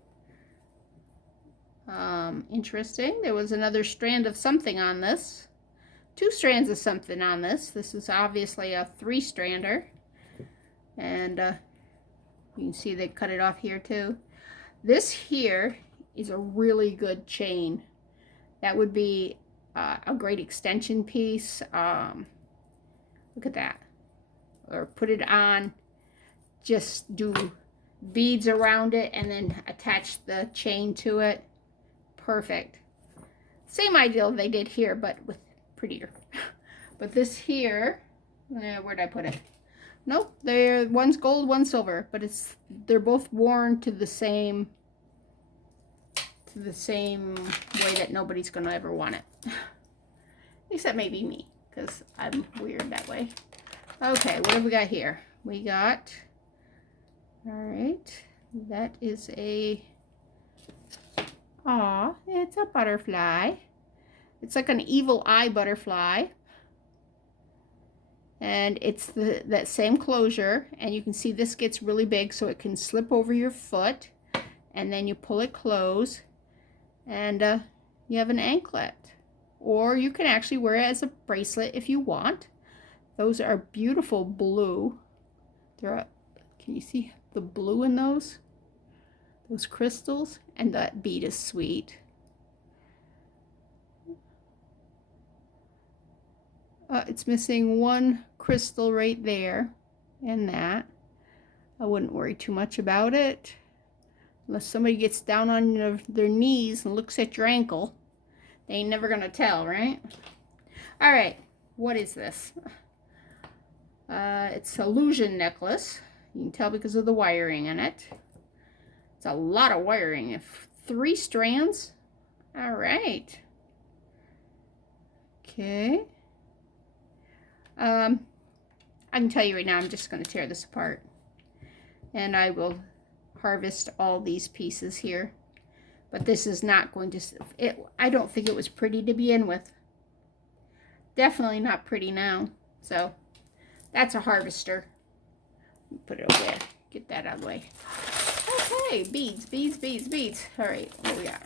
interesting. There was another strand of something on this. 2 strands of something on this. This is obviously a 3-strander. And you can see they cut it off here too. This here is a really good chain. That would be a great extension piece. Look at that. Or put it on, just do beads around it and then attach the chain to it. Perfect. Same idea they did here, but with prettier. But this here, where'd I put it? Nope, one's gold, one's silver, but they're both worn to the same way that nobody's gonna ever want it. Except maybe me, because I'm weird that way. Okay, what have we got here? We got, all right, that is it's a butterfly. It's like an evil eye butterfly. And it's that same closure, and you can see this gets really big so it can slip over your foot, and then you pull it close, and you have an anklet. Or you can actually wear it as a bracelet if you want. Those are beautiful blue. Can you see the blue in those? Those crystals, and that bead is sweet. It's missing one crystal right there, and that. I wouldn't worry too much about it. Unless somebody gets down on their knees and looks at your ankle. They ain't never gonna tell, right? Alright, what is this? It's an illusion necklace. You can tell because of the wiring in it. It's a lot of wiring. 3 strands. Alright. Okay. I can tell you right now, I'm just going to tear this apart. And I will harvest all these pieces here. But this is not going to... I don't think it was pretty to begin with. Definitely not pretty now. So that's a harvester. Put it over there. Get that out of the way. Okay, beads, beads, beads, beads. All right, what we got?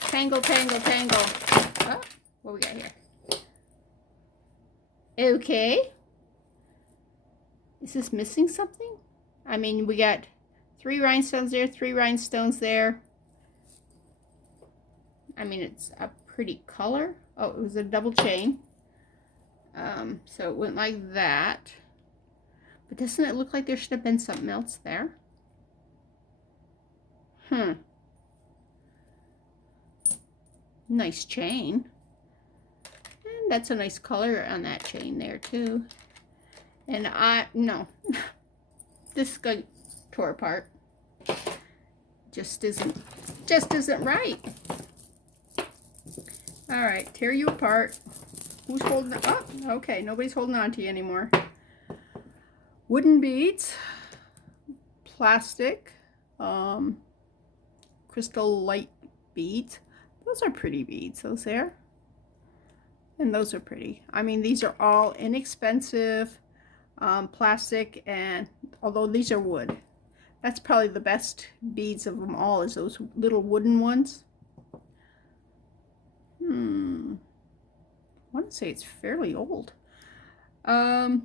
Tangle, tangle, tangle. Oh, what we got here? Okay. Is this missing something? I mean, we got 3 rhinestones there, 3 rhinestones there. I mean, it's a pretty color. Oh, it was a double chain. So it went like that. But doesn't it look like there should have been something else there? Nice chain. And that's a nice color on that chain there too. And no, this got tore apart. Just isn't right. All right, tear you apart. Who's holding it? Oh, okay, nobody's holding on to you anymore. Wooden beads, plastic, crystal light beads. Those are pretty beads, those there. And those are pretty. I mean, these are all inexpensive, plastic, and although these are wood. That's probably the best beads of them all, is those little wooden ones. I want to say it's fairly old. I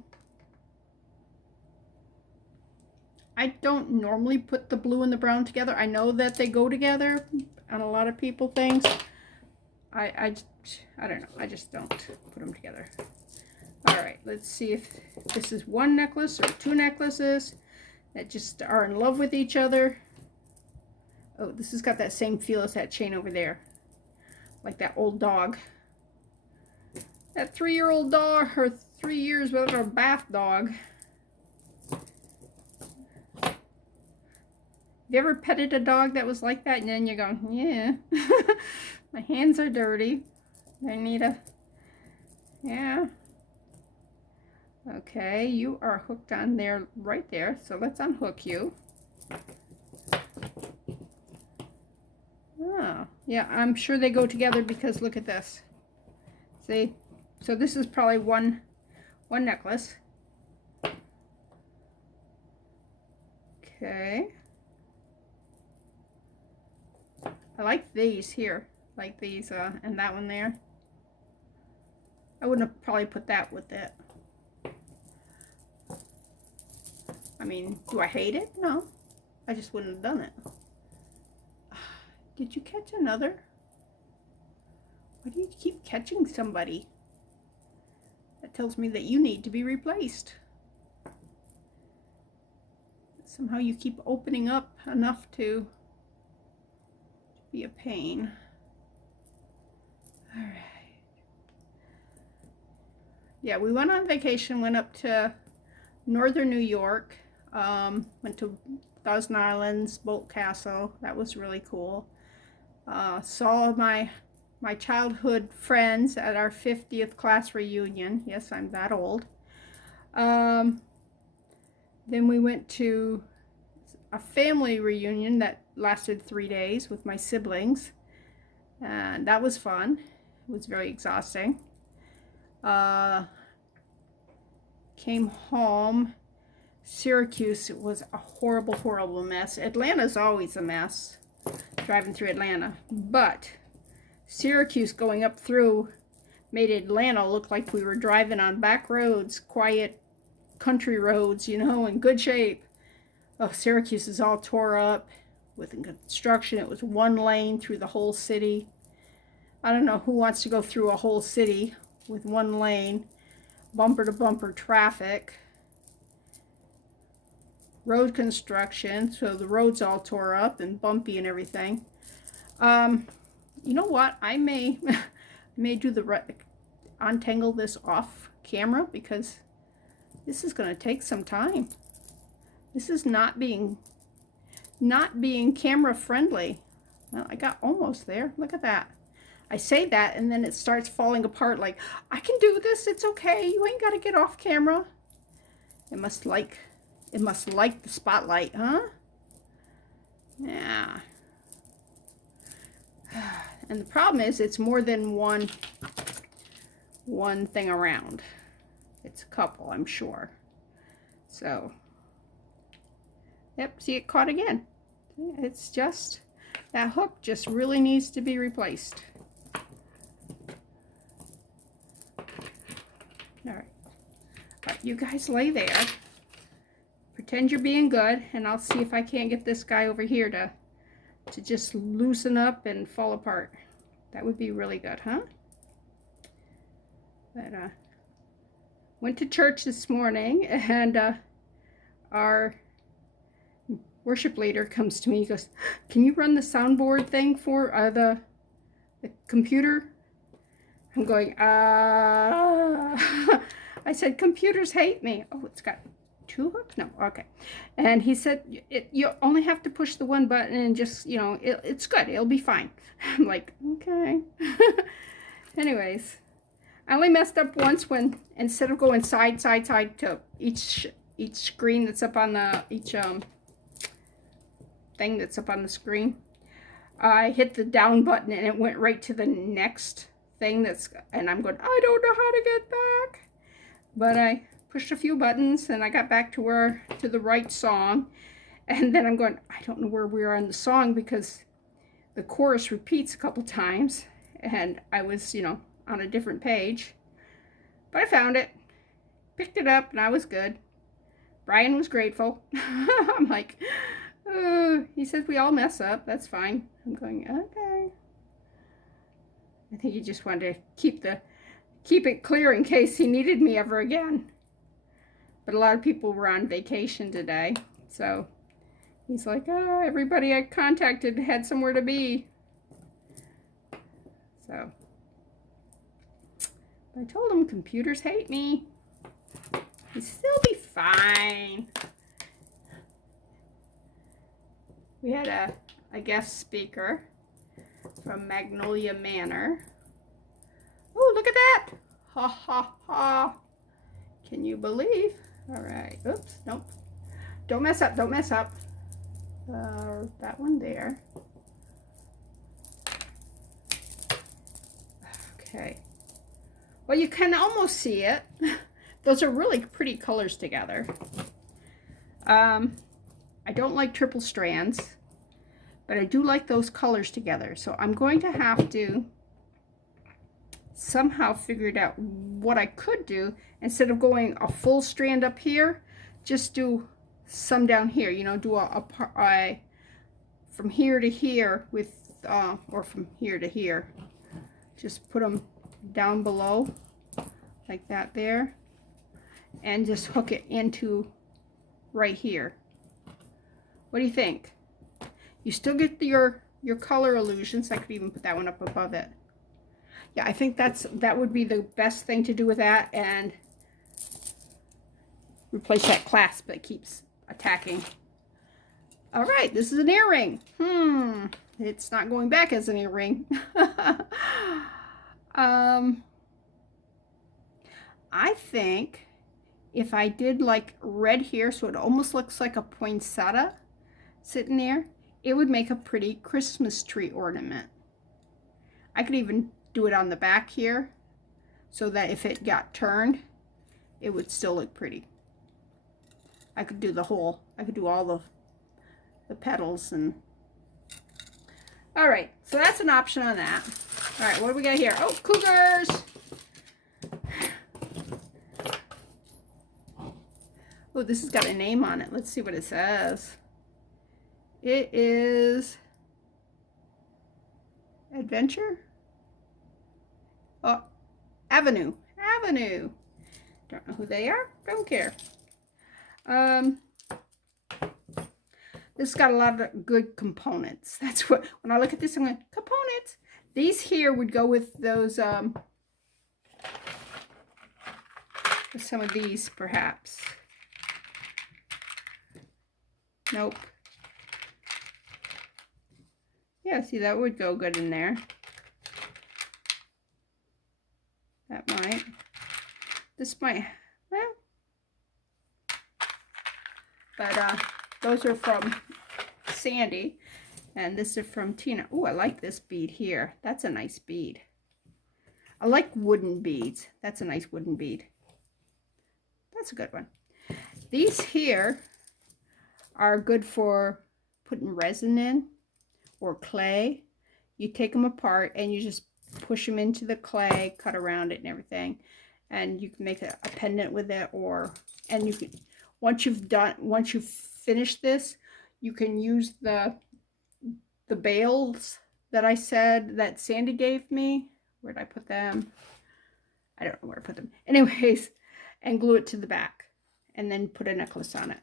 don't normally put the blue and the brown together. I know that they go together on a lot of people things. I don't know. I just don't put them together. All right, let's see if this is one necklace or 2 necklaces that just are in love with each other. Oh, this has got that same feel as that chain over there. Like that old dog. That 3-year-old dog, or 3 years with a bath dog. Have you ever petted a dog that was like that and then you go, yeah, my hands are dirty. I need a, yeah. Okay, you are hooked on there, right there. So let's unhook you. Oh, yeah, I'm sure they go together because look at this. See? So this is probably one necklace. Okay. I like these here. Like these, and that one there. I wouldn't have probably put that with it. I mean, do I hate it? No. I just wouldn't have done it. Did you catch another? Why do you keep catching somebody? That tells me that you need to be replaced. Somehow you keep opening up enough to be a pain. All right. Yeah, we went on vacation, went up to northern New York, went to Thousand Islands, Bolt Castle. That was really cool. Saw my childhood friends at our 50th class reunion. Yes, I'm that old. Then we went to a family reunion that lasted 3 days with my siblings. And that was fun. It was very exhausting. Came home. Syracuse was a horrible, horrible mess. Atlanta's always a mess, driving through Atlanta. But Syracuse going up through made Atlanta look like we were driving on back roads, quiet country roads, you know, in good shape. Oh, Syracuse is all tore up with construction. It was 1 lane through the whole city. I don't know who wants to go through a whole city with 1 lane, bumper to bumper traffic. Road construction, so the road's all tore up and bumpy and everything. You know what? I may do the untangle this off camera because this is going to take some time. This is not being camera friendly. Well, I got almost there. Look at that. I say that and then it starts falling apart like, I can do this. It's okay. You ain't got to get off camera. It must like the spotlight, huh? Yeah. And the problem is it's more than one thing around. It's a couple, I'm sure. So, yep, see, it caught again. It's just, that hook just really needs to be replaced. All right, you guys lay there. Pretend you're being good, and I'll see if I can't get this guy over here to just loosen up and fall apart. That would be really good, huh? But went to church this morning, and our worship leader comes to me. He goes, "Can you run the soundboard thing for the computer?" I'm going, I said, "Computers hate me." Oh, it's got 2 hooks? No, okay. And he said, you only have to push the one button and just, you know, it's good. It'll be fine. I'm like, okay. Anyways, I only messed up once when, instead of going side to each screen that's up on the, each thing that's up on the screen, I hit the down button and it went right to the next thing that's, and I'm going, I don't know how to get back. But I pushed a few buttons and I got back to the right song. And then I'm going, I don't know where we are in the song because the chorus repeats a couple times and I was, you know, on a different page. But I found it, picked it up, and I was good. Brian was grateful. I'm like, he says we all mess up. That's fine. I'm going, okay. I think he just wanted to keep it clear in case he needed me ever again. But a lot of people were on vacation today, so he's like, oh, everybody I contacted had somewhere to be. So I told him computers hate me. He'll still be fine. We had a guest speaker from Magnolia Manor. Oh, look at that! Ha ha ha! Can you believe? All right. Oops. Nope. Don't mess up. Don't mess up. That one there. Okay. Well, you can almost see it. Those are really pretty colors together. I don't like triple strands, but I do like those colors together. So I'm going to have to somehow figure it out what I could do. Instead of going a full strand up here, just do some down here, you know, do a from here to here with or from here to here, just put them down below like that there, and just hook it into right here. What do you think? You still get your color illusions. I could even put that one up above it. Yeah, I think that would be the best thing to do with that, and replace that clasp that keeps attacking. All right, this is an earring. It's not going back as an earring. I think if I did like red here, so it almost looks like a poinsettia sitting there, it would make a pretty Christmas tree ornament. I could even do it on the back here so that if it got turned, it would still look pretty. I could do all the petals and... All right, so that's an option on that. All right, what do we got here? Oh, cougars! Oh, this has got a name on it. Let's see what it says. It is Adventure? Oh, Avenue. Avenue. Don't know who they are. Don't care. This has got a lot of good components. That's what, when I look at this, I'm going, components. These here would go with those, with some of these, perhaps. Nope. Yeah, see, that would go good in there. That might. This might, well. But those are from Sandy. And this is from Tina. Oh, I like this bead here. That's a nice bead. I like wooden beads. That's a nice wooden bead. That's a good one. These here are good for putting resin in or clay. You take them apart and you just push them into the clay, cut around it and everything. And you can make a pendant with it, and you can, once you've finished this, you can use the bales that I said that Sandy gave me. Where'd I put them? I don't know where I put them. Anyways, and glue it to the back and then put a necklace on it.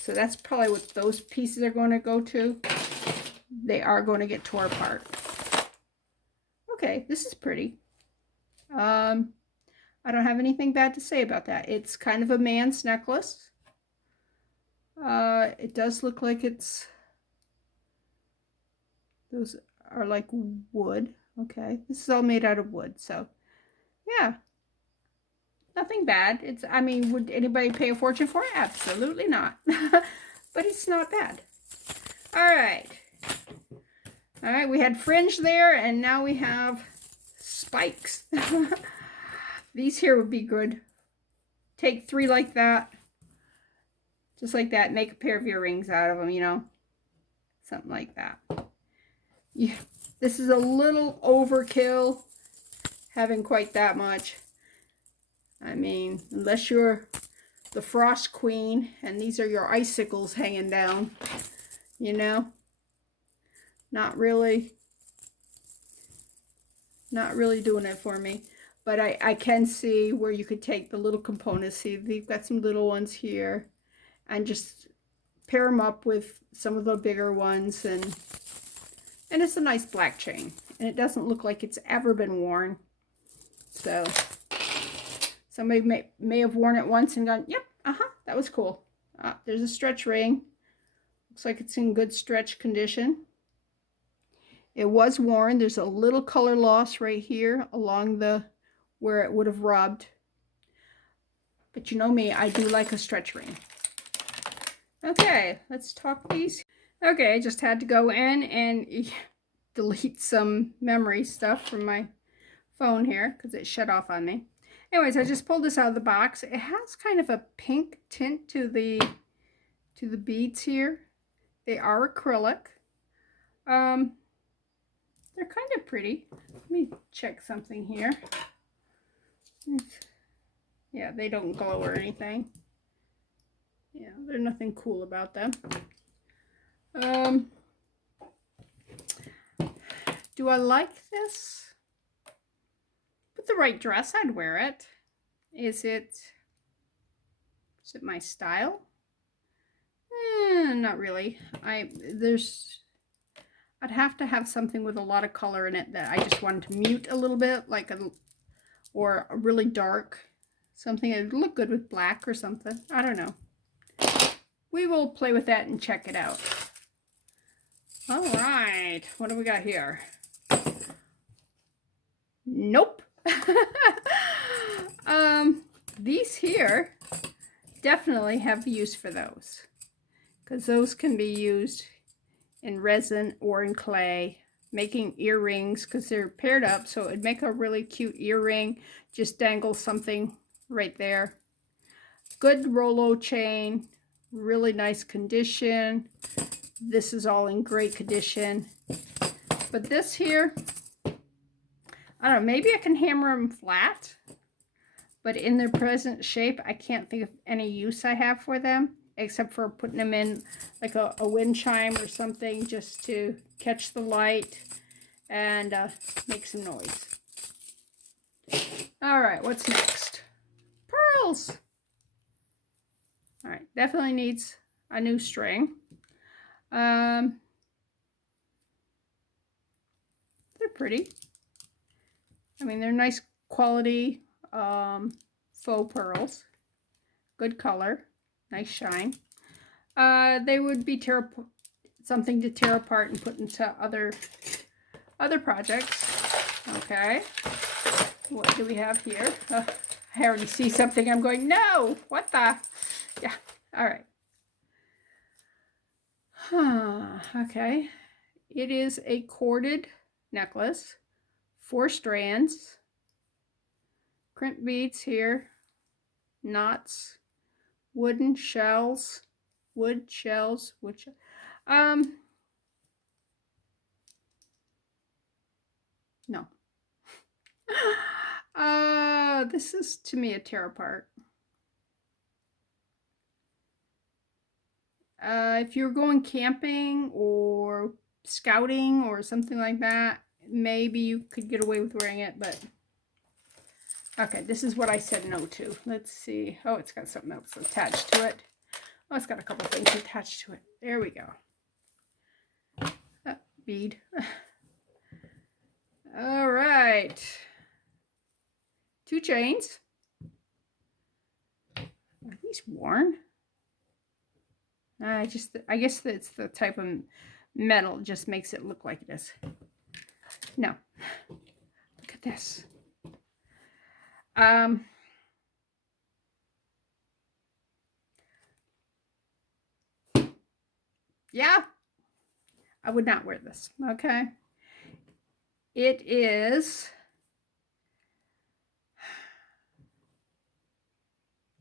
So that's probably what those pieces are going to go to. They are going to get tore apart. Okay, this is pretty. I don't have anything bad to say about that. It's kind of a man's necklace. It does look like it's, those are like wood. Okay, this is all made out of wood, so yeah, nothing bad. It's, I mean, would anybody pay a fortune for it? Absolutely not. But it's not bad. All right, we had fringe there, and now we have spikes. These here would be good. Take 3 like that, just like that. Make a pair of earrings out of them, you know, something like that. Yeah, this is a little overkill, having quite that much. I mean, unless you're the Frost Queen and these are your icicles hanging down, you know, not really doing it for me. But I can see where you could take the little components. See, we've got some little ones here, and just pair them up with some of the bigger ones, and it's a nice black chain, and it doesn't look like it's ever been worn. So somebody may have worn it once and gone, yep, that was cool. There's a stretch ring. Looks like it's in good stretch condition. It was worn. There's a little color loss right here along the where it would have rubbed. But you know me, I do like a stretch ring. Okay, let's talk these. Okay, I just had to go in and delete some memory stuff from my phone here because it shut off on me. Anyways, I just pulled this out of the box. It has kind of a pink tint to the beads here. They are acrylic. They're kind of pretty. Let me check something here. Yeah, they don't glow or anything. Yeah, there's nothing cool about them. Do I like this? With the right dress, I'd wear it. Is it my style? Not really. I'd have to have something with a lot of color in it that I just wanted to mute a little bit, like or a really dark, something that would look good with black or something. I don't know. We will play with that and check it out. All right, what do we got here? Nope. These here definitely have use for those, because those can be used in resin or in clay, making earrings, because they're paired up, so it'd make a really cute earring. Just dangle something right there. Good Rolo chain, really nice condition. This is all in great condition. But this here, I don't know, maybe I can hammer them flat, but in their present shape, I can't think of any use I have for them, except for putting them in like a wind chime or something, just to catch the light and make some noise. All right, what's next? Pearls. All right, definitely needs a new string. They're pretty. I mean, they're nice quality faux pearls. Good color, nice shine. They would be something to tear apart and put into other projects. Okay, what do we have here? I already see something. I'm going, no, what the? Yeah, all right. Okay, It is a corded necklace, 4 strands, crimp beads here, knots, wooden shells, wood shells, which no. This is to me a tear apart. If you're going camping or scouting or something like that, maybe you could get away with wearing it, but okay, this is what I said no to. Let's see. Oh, it's got something else attached to it. Oh, it's got a couple things attached to it. There we go. Bead. All right. 2 chains. Are these worn? I guess it's the type of metal just makes it look like it is. No. Look at this. Yeah. I would not wear this, okay? It is,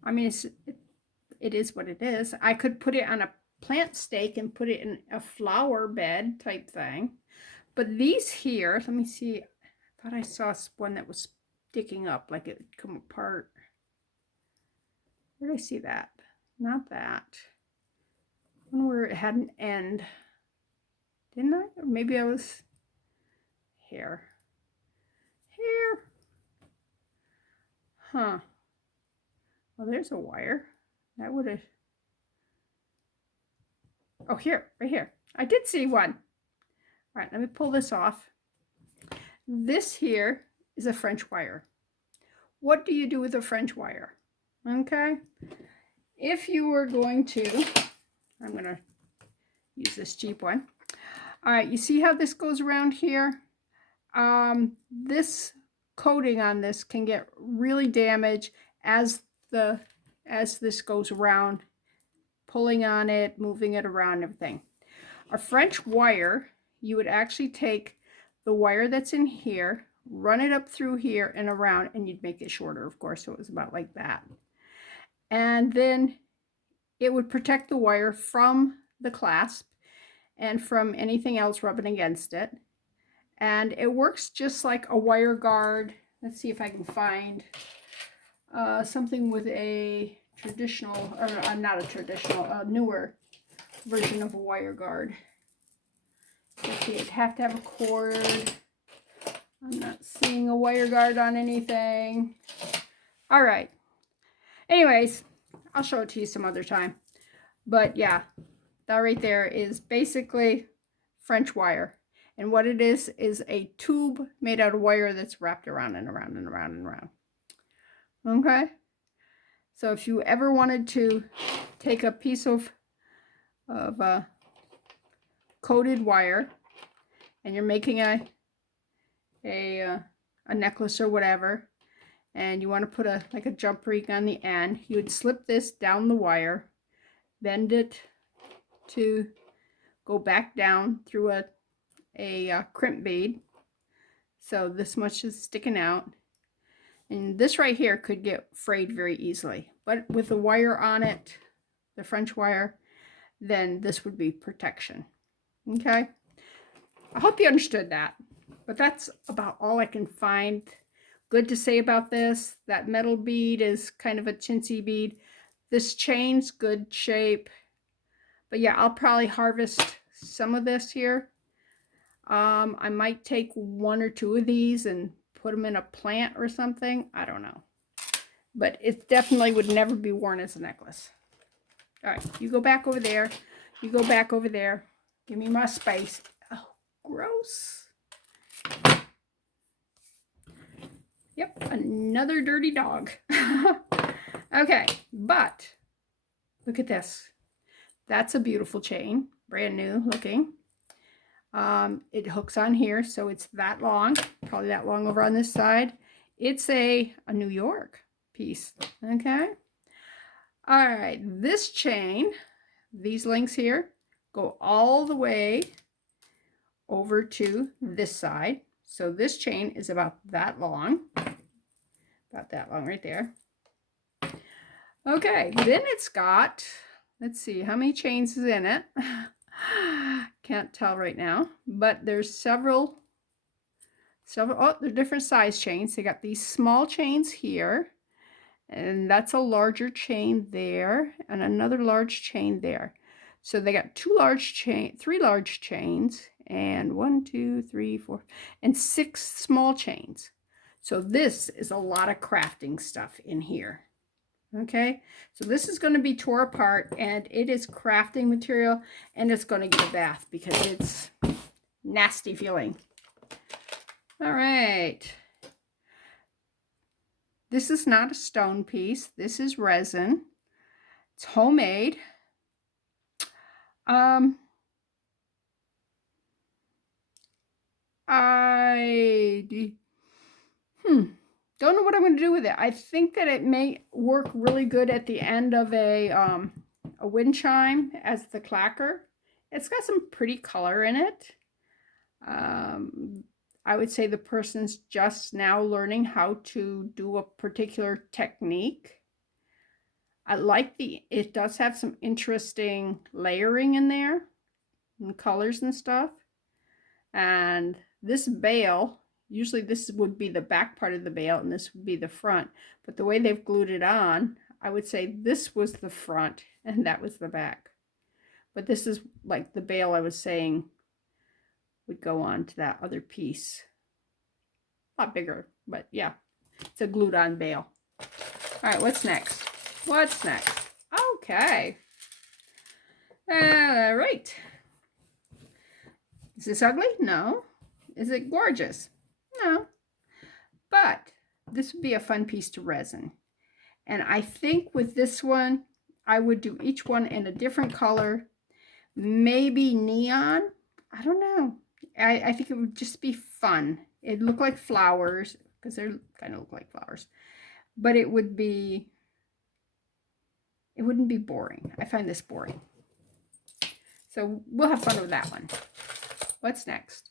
I mean, it is what it is. I could put it on a plant stake and put it in a flower bed type thing. But these here, let me see. I thought I saw one that was sticking up, like it would come apart. Where did I see that? Not that. One where it had an end. Didn't I? Or maybe I was here. Here. Huh. Well, there's a wire. That would have. Oh, here, right here. I did see one. All right, let me pull this off. This here is a French wire. What do you do with a French wire? Okay. If you were going to, I'm going to use this cheap one. All right, you see how this goes around here? This coating on this can get really damaged as this goes around, pulling on it, moving it around and everything. A French wire, you would actually take the wire that's in here, run it up through here and around, and you'd make it shorter, of course, so it was about like that. And then it would protect the wire from the clasp and from anything else rubbing against it. And it works just like a wire guard. Let's see if I can find something with a traditional, or not a traditional, a newer version of a wire guard. Let's see, it'd have to have a cord. I'm not seeing a wire guard on anything. All right. Anyways, I'll show it to you some other time. But yeah, that right there is basically French wire. And what it is a tube made out of wire that's wrapped around and around and around and around. Okay? So if you ever wanted to take a piece of coated wire and you're making a necklace or whatever, and you want to put like a jump ring on the end, you would slip this down the wire, bend it to go back down through a crimp bead, so this much is sticking out, and this right here could get frayed very easily, but with the wire on it, the French wire, then this would be protection. Okay, I hope you understood that, but that's about all I can find good to say about this. That metal bead is kind of a chintzy bead. This chain's good shape, but yeah, I'll probably harvest some of this here. I might take 1 or 2 of these and put them in a plant or something. I don't know. But it definitely would never be worn as a necklace. All right, you go back over there. You go back over there. Give me my space. Oh, gross. Yep, another dirty dog. Okay, but look at this. That's a beautiful chain. Brand new looking. It hooks on here, so it's that long, probably that long over on this side. It's a New York piece, okay? All right, this chain, these links here, go all the way over to this side. So this chain is about that long right there. Okay, then it's got, let's see, how many chains is in it? Can't tell right now, but there's several, oh, they're different size chains. They got these small chains here, and that's a larger chain there, and another large chain there. So they got three large chains, and 1, 2, 3, 4, and 6 small chains. So this is a lot of crafting stuff in here. Okay, so this is going to be tore apart, and it is crafting material, and it's going to get a bath because it's nasty feeling. All right. This is not a stone piece. This is resin. It's homemade. Don't know what I'm going to do with it. I think that it may work really good at the end of a wind chime as the clacker. It's got some pretty color in it. I would say the person's just now learning how to do a particular technique. I like it does have some interesting layering in there and colors and stuff. And this bail, usually this would be the back part of the bail and this would be the front, but the way they've glued it on, I would say this was the front and that was the back. But this is like the bail I was saying would go on to that other piece. A lot bigger, but yeah, it's a glued on bail. All right, what's next? What's next? Okay. All right. Is this ugly? No. Is it gorgeous? No. But this would be a fun piece to resin. And I think with this one, I would do each one in a different color. Maybe neon. I don't know. I think it would just be fun. It'd look like flowers, because they kind of look like flowers. But it wouldn't be boring. I find this boring. So we'll have fun with that one. What's next?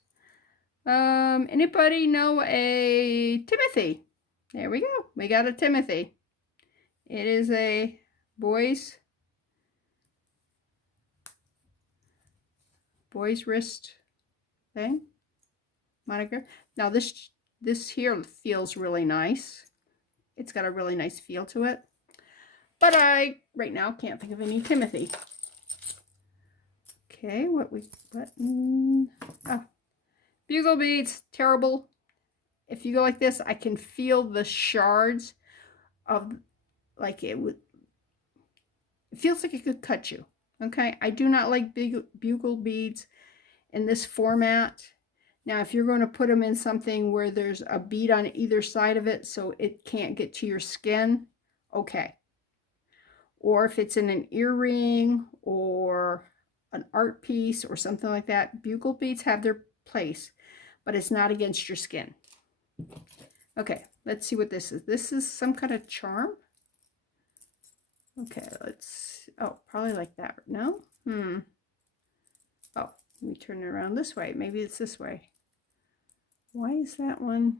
Anybody know a Timothy? There we go. We got a Timothy. It is a boy's wrist thing. Moniker. Now this here feels really nice. It's got a really nice feel to it. But I right now can't think of any Timothy. Okay, oh, bugle beads, terrible. If you go like this, I can feel the shards of, like it feels like it could cut you. Okay, I do not like bugle beads in this format. Now, if you're going to put them in something where there's a bead on either side of it so it can't get to your skin, okay. Or if it's in an earring or an art piece or something like that, bugle beads have their place, but it's not against your skin. Okay, let's see what this is. This is some kind of charm. Okay, oh, probably like that. No? Oh, let me turn it around this way. Maybe it's this way. Why is that one?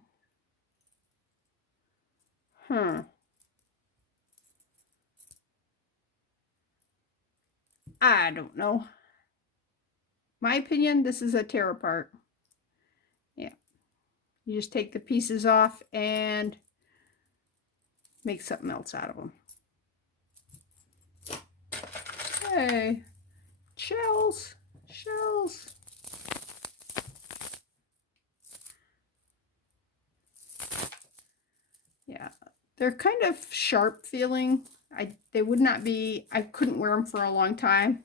I don't know. My opinion, this is a tear apart. Yeah. You just take the pieces off and make something else out of them. Hey, shells. Yeah, they're kind of sharp feeling. They would not be, I couldn't wear them for a long time.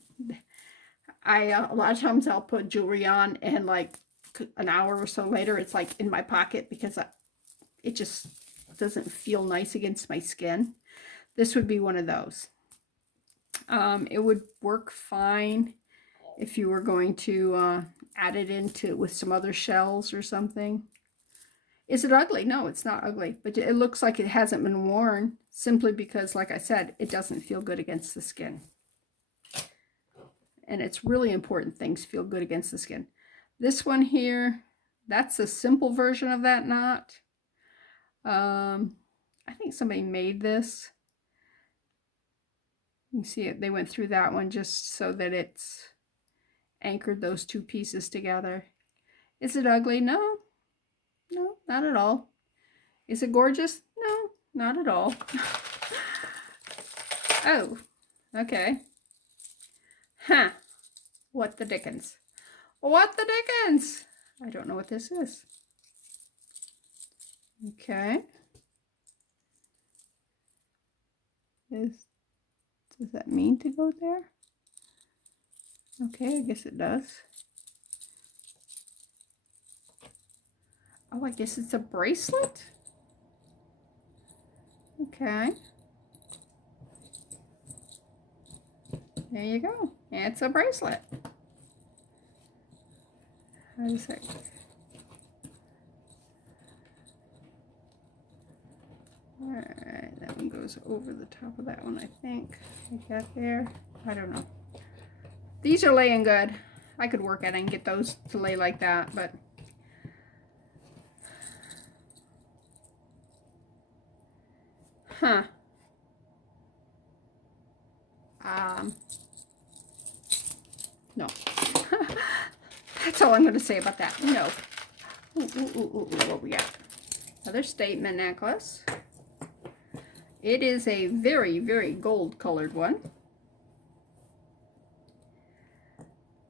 A lot of times I'll put jewelry on and like an hour or so later it's like in my pocket because it just doesn't feel nice against my skin. This would be one of those. It would work fine if you were going to add it into with some other shells or something. Is it ugly? No, it's not ugly, but it looks like it hasn't been worn simply because, like I said, it doesn't feel good against the skin. And it's really important things feel good against the skin. This one here, that's a simple version of that knot. I think somebody made this. You can see it, they went through that one just so that it's anchored those two pieces together. Is it ugly? No. No, not at all. Is it gorgeous? No, not at all. Oh, okay. Huh. What the dickens? What the dickens? I don't know what this is. Okay. Does that mean to go there? Okay, I guess it does. Oh, I guess it's a bracelet? Okay. There you go. It's a bracelet. How does that... Alright, that one goes over the top of that one, I think. Like that there. I don't know. These are laying good. I could work at it and get those to lay like that, but... Huh. No. That's all I'm going to say about that. No. Ooh, what we got? Another statement necklace. It is a very, very gold colored one.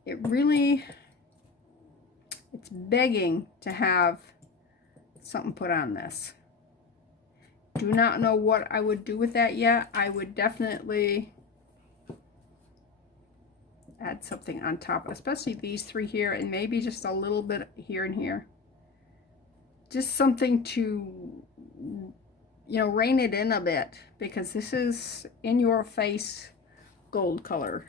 It really, it's begging to have something put on this. Do not know what I would do with that yet. I would definitely add something on top, especially these three here, and maybe just a little bit here and here. Just something to, you know, rein it in a bit, because this is in your face gold color.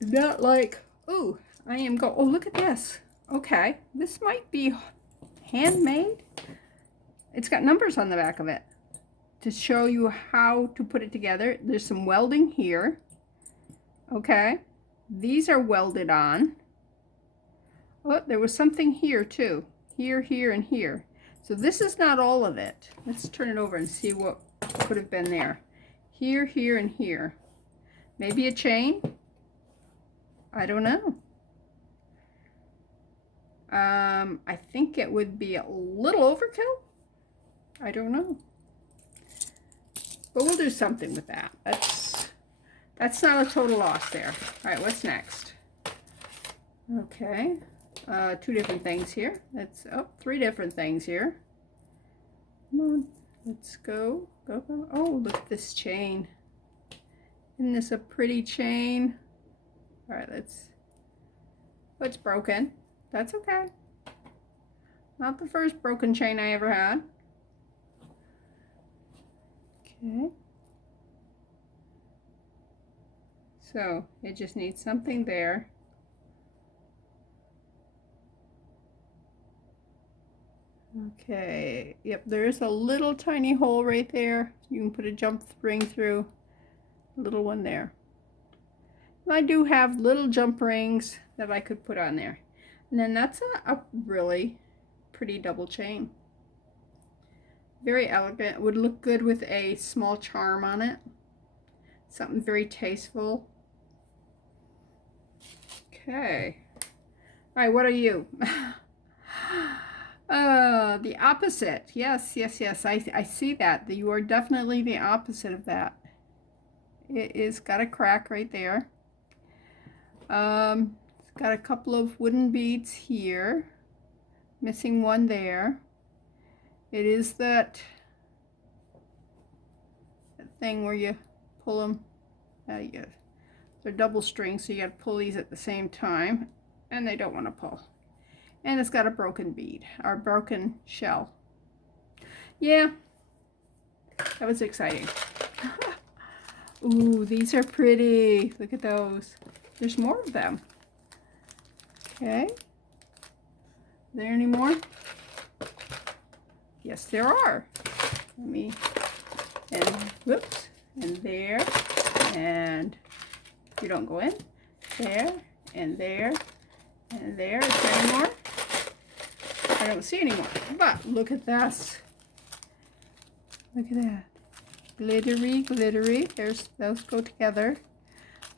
Not like, oh, I am go, oh, look at this. Okay, this might be handmade. It's got numbers on the back of it to show you how to put it together. There's some welding here. Okay, these are welded on. Oh, there was something here too. Here, here, and here. So this is not all of it. Let's turn it over and see what could have been there. Here, here, and here. Maybe a chain? I don't know. I think it would be a little overkill. I don't know. But we'll do something with that. That's not a total loss there. All right, what's next? Okay. Two different things here. That's, oh, three different things here. Come on, let's go. Go. Oh, look at this chain. Isn't this a pretty chain? All right, oh, it's broken. That's okay. Not the first broken chain I ever had. Okay. So it just needs something there. Okay, yep, there's a little tiny hole right there. You can put a jump ring through. A little one there. And I do have little jump rings that I could put on there. And then that's a really pretty double chain. Very elegant. Would look good with a small charm on it. Something very tasteful. Okay. All right, what are you? The opposite. Yes. I see that. You are definitely the opposite of that. It is got a crack right there. It's got a couple of wooden beads here. Missing one there. It is that thing where you pull them. They're double strings, so you got to pull these at the same time, and they don't want to pull. And it's got a broken bead, or broken shell. Yeah, that was exciting. Ooh, these are pretty. Look at those. There's more of them. Okay. There any more? Yes, there are. Let me, and whoops, and there, and you don't go in, there, and there, and there. Is there any more? I don't see any more. But look at this. Look at that. Glittery, glittery. There's, those go together.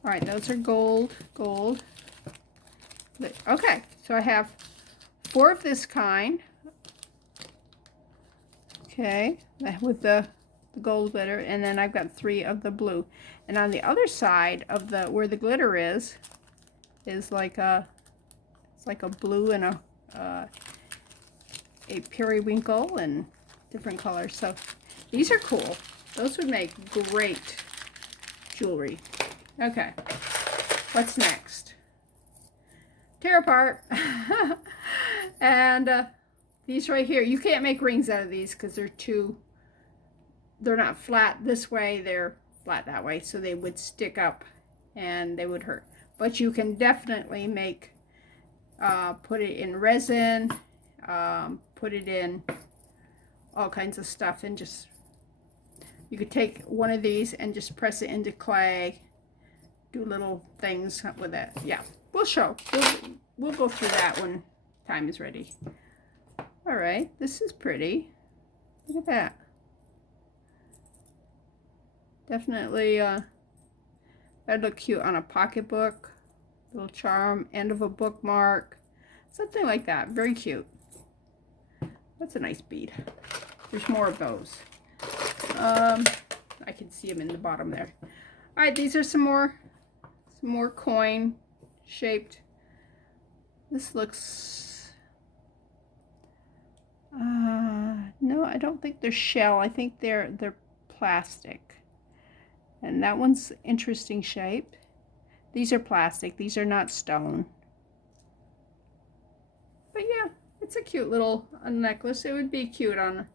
All right, those are gold, gold. Okay, so I have 4 of this kind. Okay, with the gold glitter, and then I've got 3 of the blue. And on the other side of the where the glitter is like a, it's like a blue and a periwinkle and different colors. So these are cool. Those would make great jewelry. Okay, what's next? Tear apart. And these right here, you can't make rings out of these because they're not flat this way, they're flat that way, so they would stick up and they would hurt. But you can definitely make, put it in resin, put it in all kinds of stuff, and just, you could take one of these and just press it into clay, do little things with it. Yeah, we'll show. We'll go through that when time is ready. All right, this is pretty. Look at that. Definitely, that'd look cute on a pocketbook, little charm, end of a bookmark, something like that. Very cute. That's a nice bead. There's more of those. I can see them in the bottom there. All right, these are some more coin shaped. This looks, no, I don't think they're shell. I think they're plastic. And that one's interesting shape. These are plastic. These are not stone. But yeah, it's a cute little necklace. It would be cute on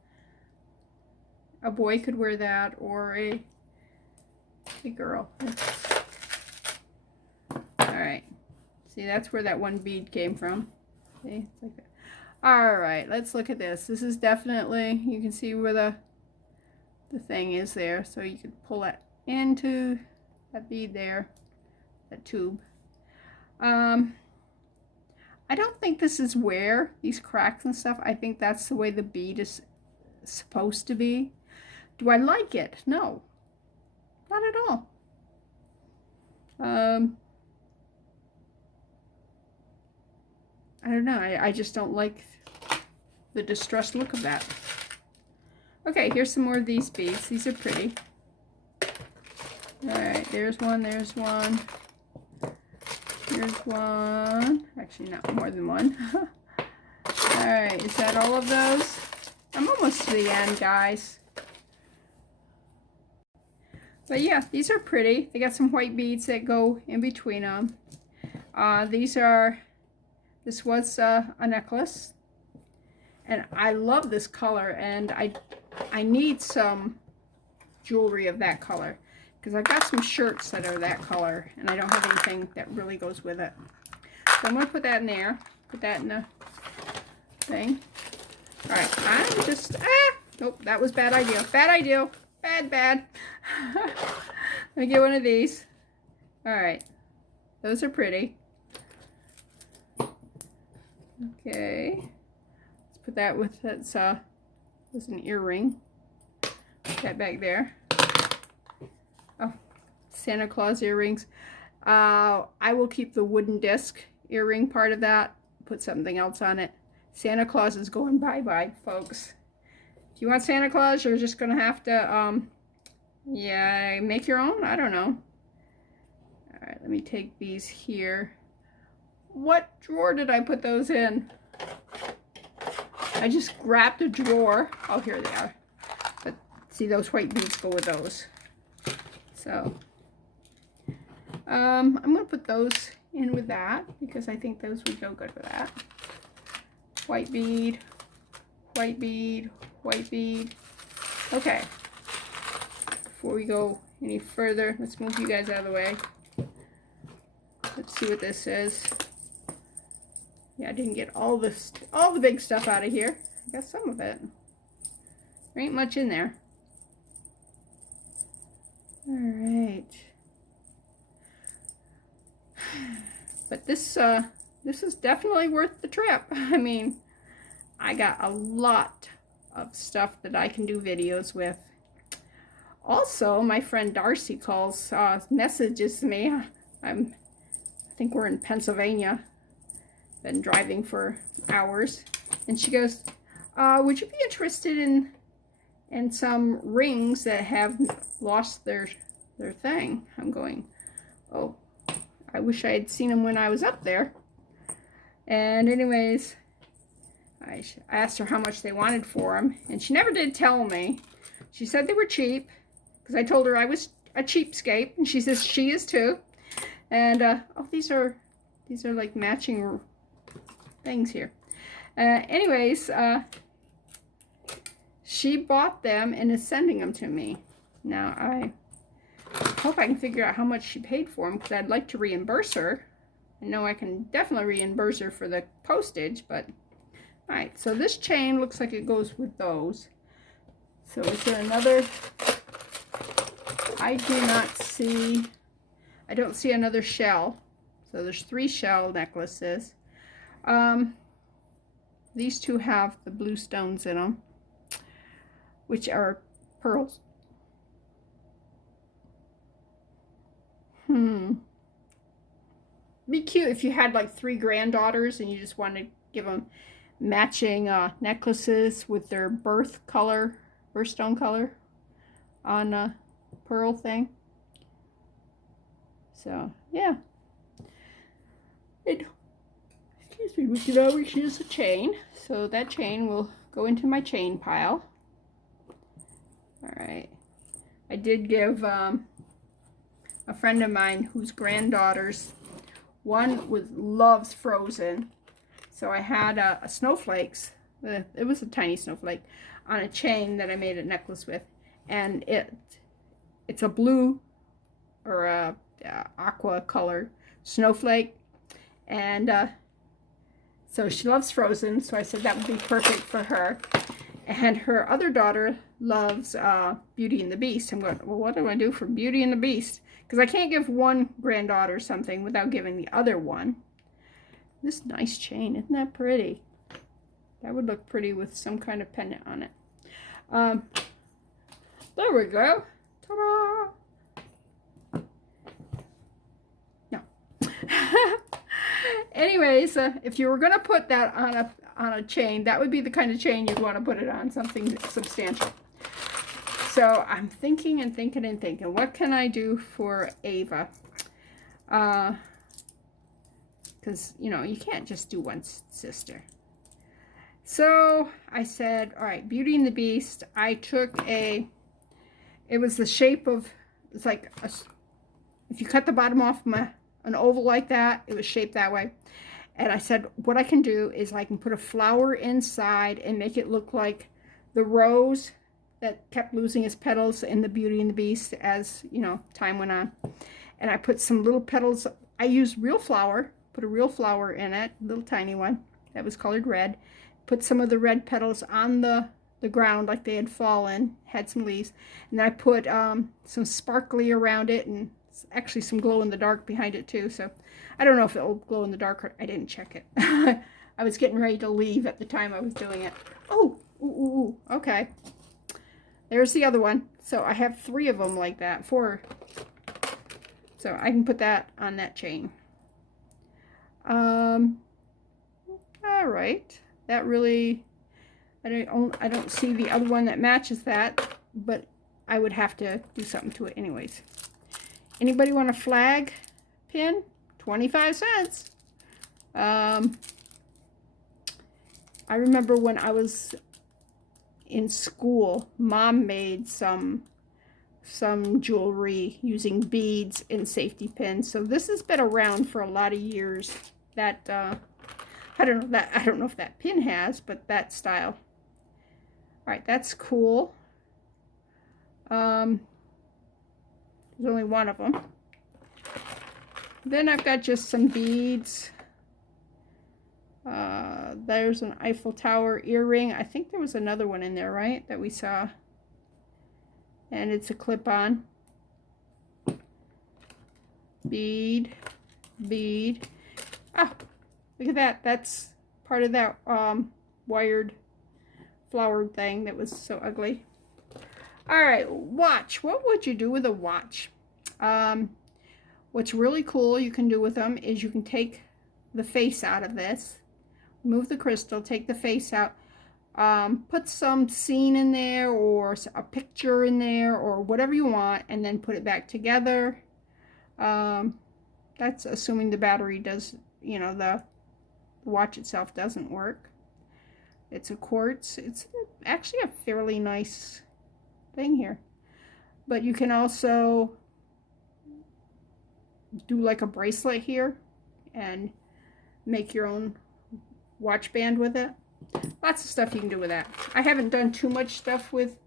a boy could wear that, or a girl. All right. See, that's where that one bead came from. See, it's like that. All right, let's look at this. This is definitely, you can see where the thing is there, so you can pull that into that bead there, that tube. I don't think this is where these cracks and stuff, I think that's the way the bead is supposed to be. Do I like it? No, not at all. I don't know, I just don't like the distressed look of that. Okay, here's some more of these beads. These are pretty. All right, there's one, there's one. Here's one. Actually, not more than one. All right, is that all of those? I'm almost to the end, guys. But yeah, these are pretty. They got some white beads that go in between them. This was a necklace. And I love this color, and I need some jewelry of that color, because I've got some shirts that are that color, and I don't have anything that really goes with it. So I'm going to put that in there. Put that in the thing. All right, I'm just, nope, that was bad idea. Bad idea. Bad. Let me get one of these. All right, those are pretty. Okay, let's put that with, that's an earring. Put that back there. Oh, Santa Claus earrings. I will keep the wooden disc earring part of that, put something else on it. Santa Claus is going bye-bye, folks. If you want Santa Claus, you're just gonna have to, yeah, make your own. I don't know. All right, let me take these here. What drawer did I put those in? I just grabbed a drawer. Oh, here they are. But see, those white beads go with those. So, I'm gonna put those in with that, because I think those would go good with that. White bead, white bead, white bead. Okay. Before we go any further, let's move you guys out of the way. Let's see what this is. Yeah, I didn't get all the big stuff out of here. I got some of it. There ain't much in there. All right. But this is definitely worth the trip. I mean, I got a lot of stuff that I can do videos with. Also, my friend Darcy calls, messages me. I think we're in Pennsylvania. Been driving for hours, and she goes, "Would you be interested in some rings that have lost their thing?" I'm going, "Oh, I wish I had seen them when I was up there." And anyways, I asked her how much they wanted for them, and she never did tell me. She said they were cheap, because I told her I was a cheapskate, and she says she is too. And oh, these are like matching things here. Anyways, she bought them and is sending them to me. Now I hope I can figure out how much she paid for them, because I'd like to reimburse her. I know I can definitely reimburse her for the postage, but all right. So this chain looks like it goes with those. So is there another? I do not see. I don't see another shell. So there's 3 shell necklaces. These 2 have the blue stones in them, which are pearls. Be cute if you had like 3 granddaughters and you just wanted to give them matching necklaces with their birthstone color on a pearl thing. So yeah, excuse me, we can always use a chain, so that chain will go into my chain pile. All right, I did give a friend of mine whose granddaughters, one loves Frozen, so I had a snowflakes, it was a tiny snowflake, on a chain that I made a necklace with, and it's a blue or a aqua color snowflake, and so she loves Frozen, so I said that would be perfect for her. And her other daughter loves Beauty and the Beast. I'm going, well, what do I do for Beauty and the Beast? Because I can't give one granddaughter something without giving the other one. This nice chain, isn't that pretty? That would look pretty with some kind of pendant on it. There we go. Ta-da! No. Anyways, if you were going to put that on a chain, that would be the kind of chain you'd want to put it on, something substantial. So I'm thinking and thinking and thinking, what can I do for Ava? Because, you know, you can't just do one sister. So I said, all right, Beauty and the Beast. I took it was the shape of, it's like, if you cut the bottom off an oval like that, it was shaped that way. And I said, what I can do is I can put a flower inside and make it look like the rose that kept losing its petals in the Beauty and the Beast as, you know, time went on. And I put some little petals. I used real flower, put a real flower in it, a little tiny one that was colored red. Put some of the red petals on the ground like they had fallen, had some leaves. And then I put some sparkly around it, and actually some glow in the dark behind it too. So I don't know if it will glow in the dark, or I didn't check it. I was getting ready to leave at the time I was doing it. Oh, ooh, okay. There's the other one. So I have 3 of them like that, 4. So I can put that on that chain. All right. That really, I don't see the other one that matches that, but I would have to do something to it anyways. Anybody want a flag pin? 25 cents. I remember when I was in school, Mom made some jewelry using beads and safety pins. So this has been around for a lot of years. That I don't know if that pin has, but that style. All right, that's cool. There's only one of them. Then I've got just some beads. There's an Eiffel Tower earring. I think there was another one in there, right, that we saw. And it's a clip-on. Bead, bead. Ah, look at that. That's part of that wired flowered thing that was so ugly. All right, watch. What would you do with a watch? What's really cool you can do with them is you can take the face out of this, remove the crystal, take the face out, put some scene in there or a picture in there or whatever you want, and then put it back together. That's assuming the battery does, you know, the watch itself doesn't work. It's a quartz. It's actually a fairly nice thing here. But you can also do like a bracelet here and make your own watch band with it. Lots of stuff you can do with that. I haven't done too much stuff with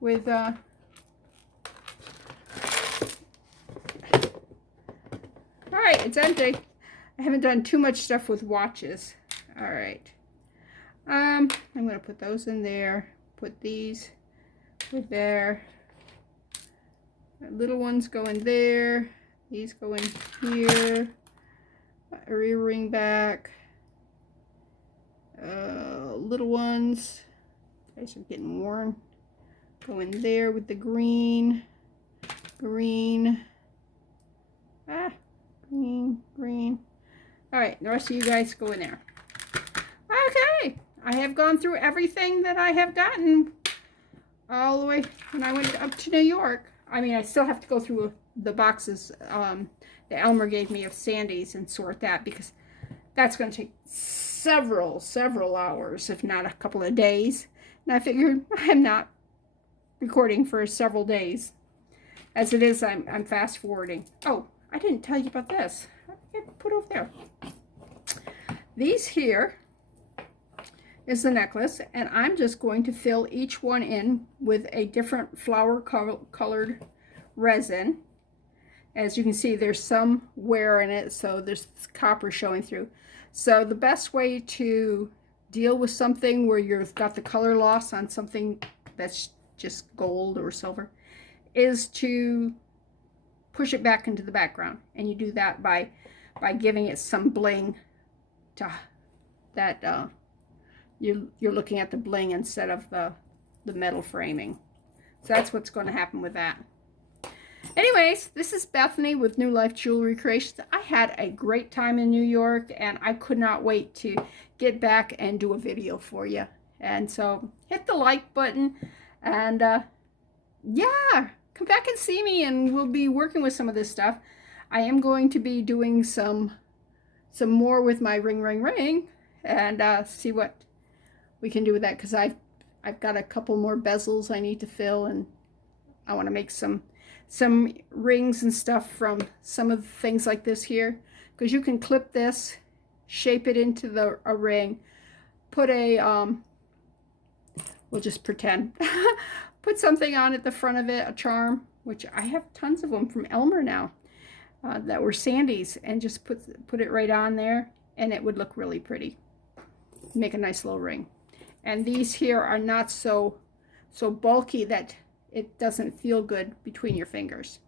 all right, it's empty. I haven't done too much stuff with watches. All right. I'm gonna put those in there. Put these with there. The little ones go in there. These go in here. A rear ring back. Little ones. These are getting worn. Go in there with the green. Green. Green. All right, the rest of you guys go in there. Okay, I have gone through everything that I have gotten all the way when I went up to New York. I mean, I still have to go through the boxes that Elmer gave me of Sandy's and sort that, because that's going to take several hours, if not a couple of days. And I figured I'm not recording for several days. As it is, I'm fast forwarding. Oh, I didn't tell you about this. I put over there. These here is the necklace, and I'm just going to fill each one in with a different flower colored resin. As you can see, there's some wear in it, so there's copper showing through. So the best way to deal with something where you've got the color loss on something that's just gold or silver is to push it back into the background. And you do that by giving it some bling to that you're looking at the bling instead of the metal framing. So that's what's going to happen with that. Anyways, this is Bethany with New Life Jewelry Creations. I had a great time in New York, and I could not wait to get back and do a video for you. And so hit the like button, and yeah, come back and see me, and we'll be working with some of this stuff. I am going to be doing some more with my ring, and see what we can do with that, because I've got a couple more bezels I need to fill, and I want to make some rings and stuff from some of the things like this here, because you can clip this, shape it into a ring, put a we'll just pretend put something on at the front of it, a charm, which I have tons of them from Elmer now that were Sandy's, and just put it right on there, and it would look really pretty. Make a nice little ring. And these here are not so bulky that it doesn't feel good between your fingers.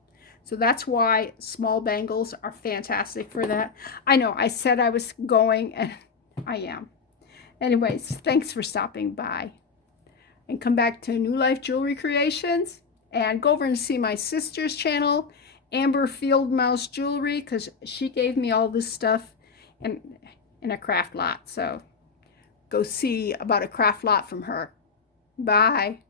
So that's why small bangles are fantastic for that. I know I said I was going, and I am. Anyways, thanks for stopping by. And come back to New Life Jewelry Creations, and go over and see my sister's channel, Amber Field Mouse Jewelry, because she gave me all this stuff in a craft lot. So go see about a craft lot from her. Bye.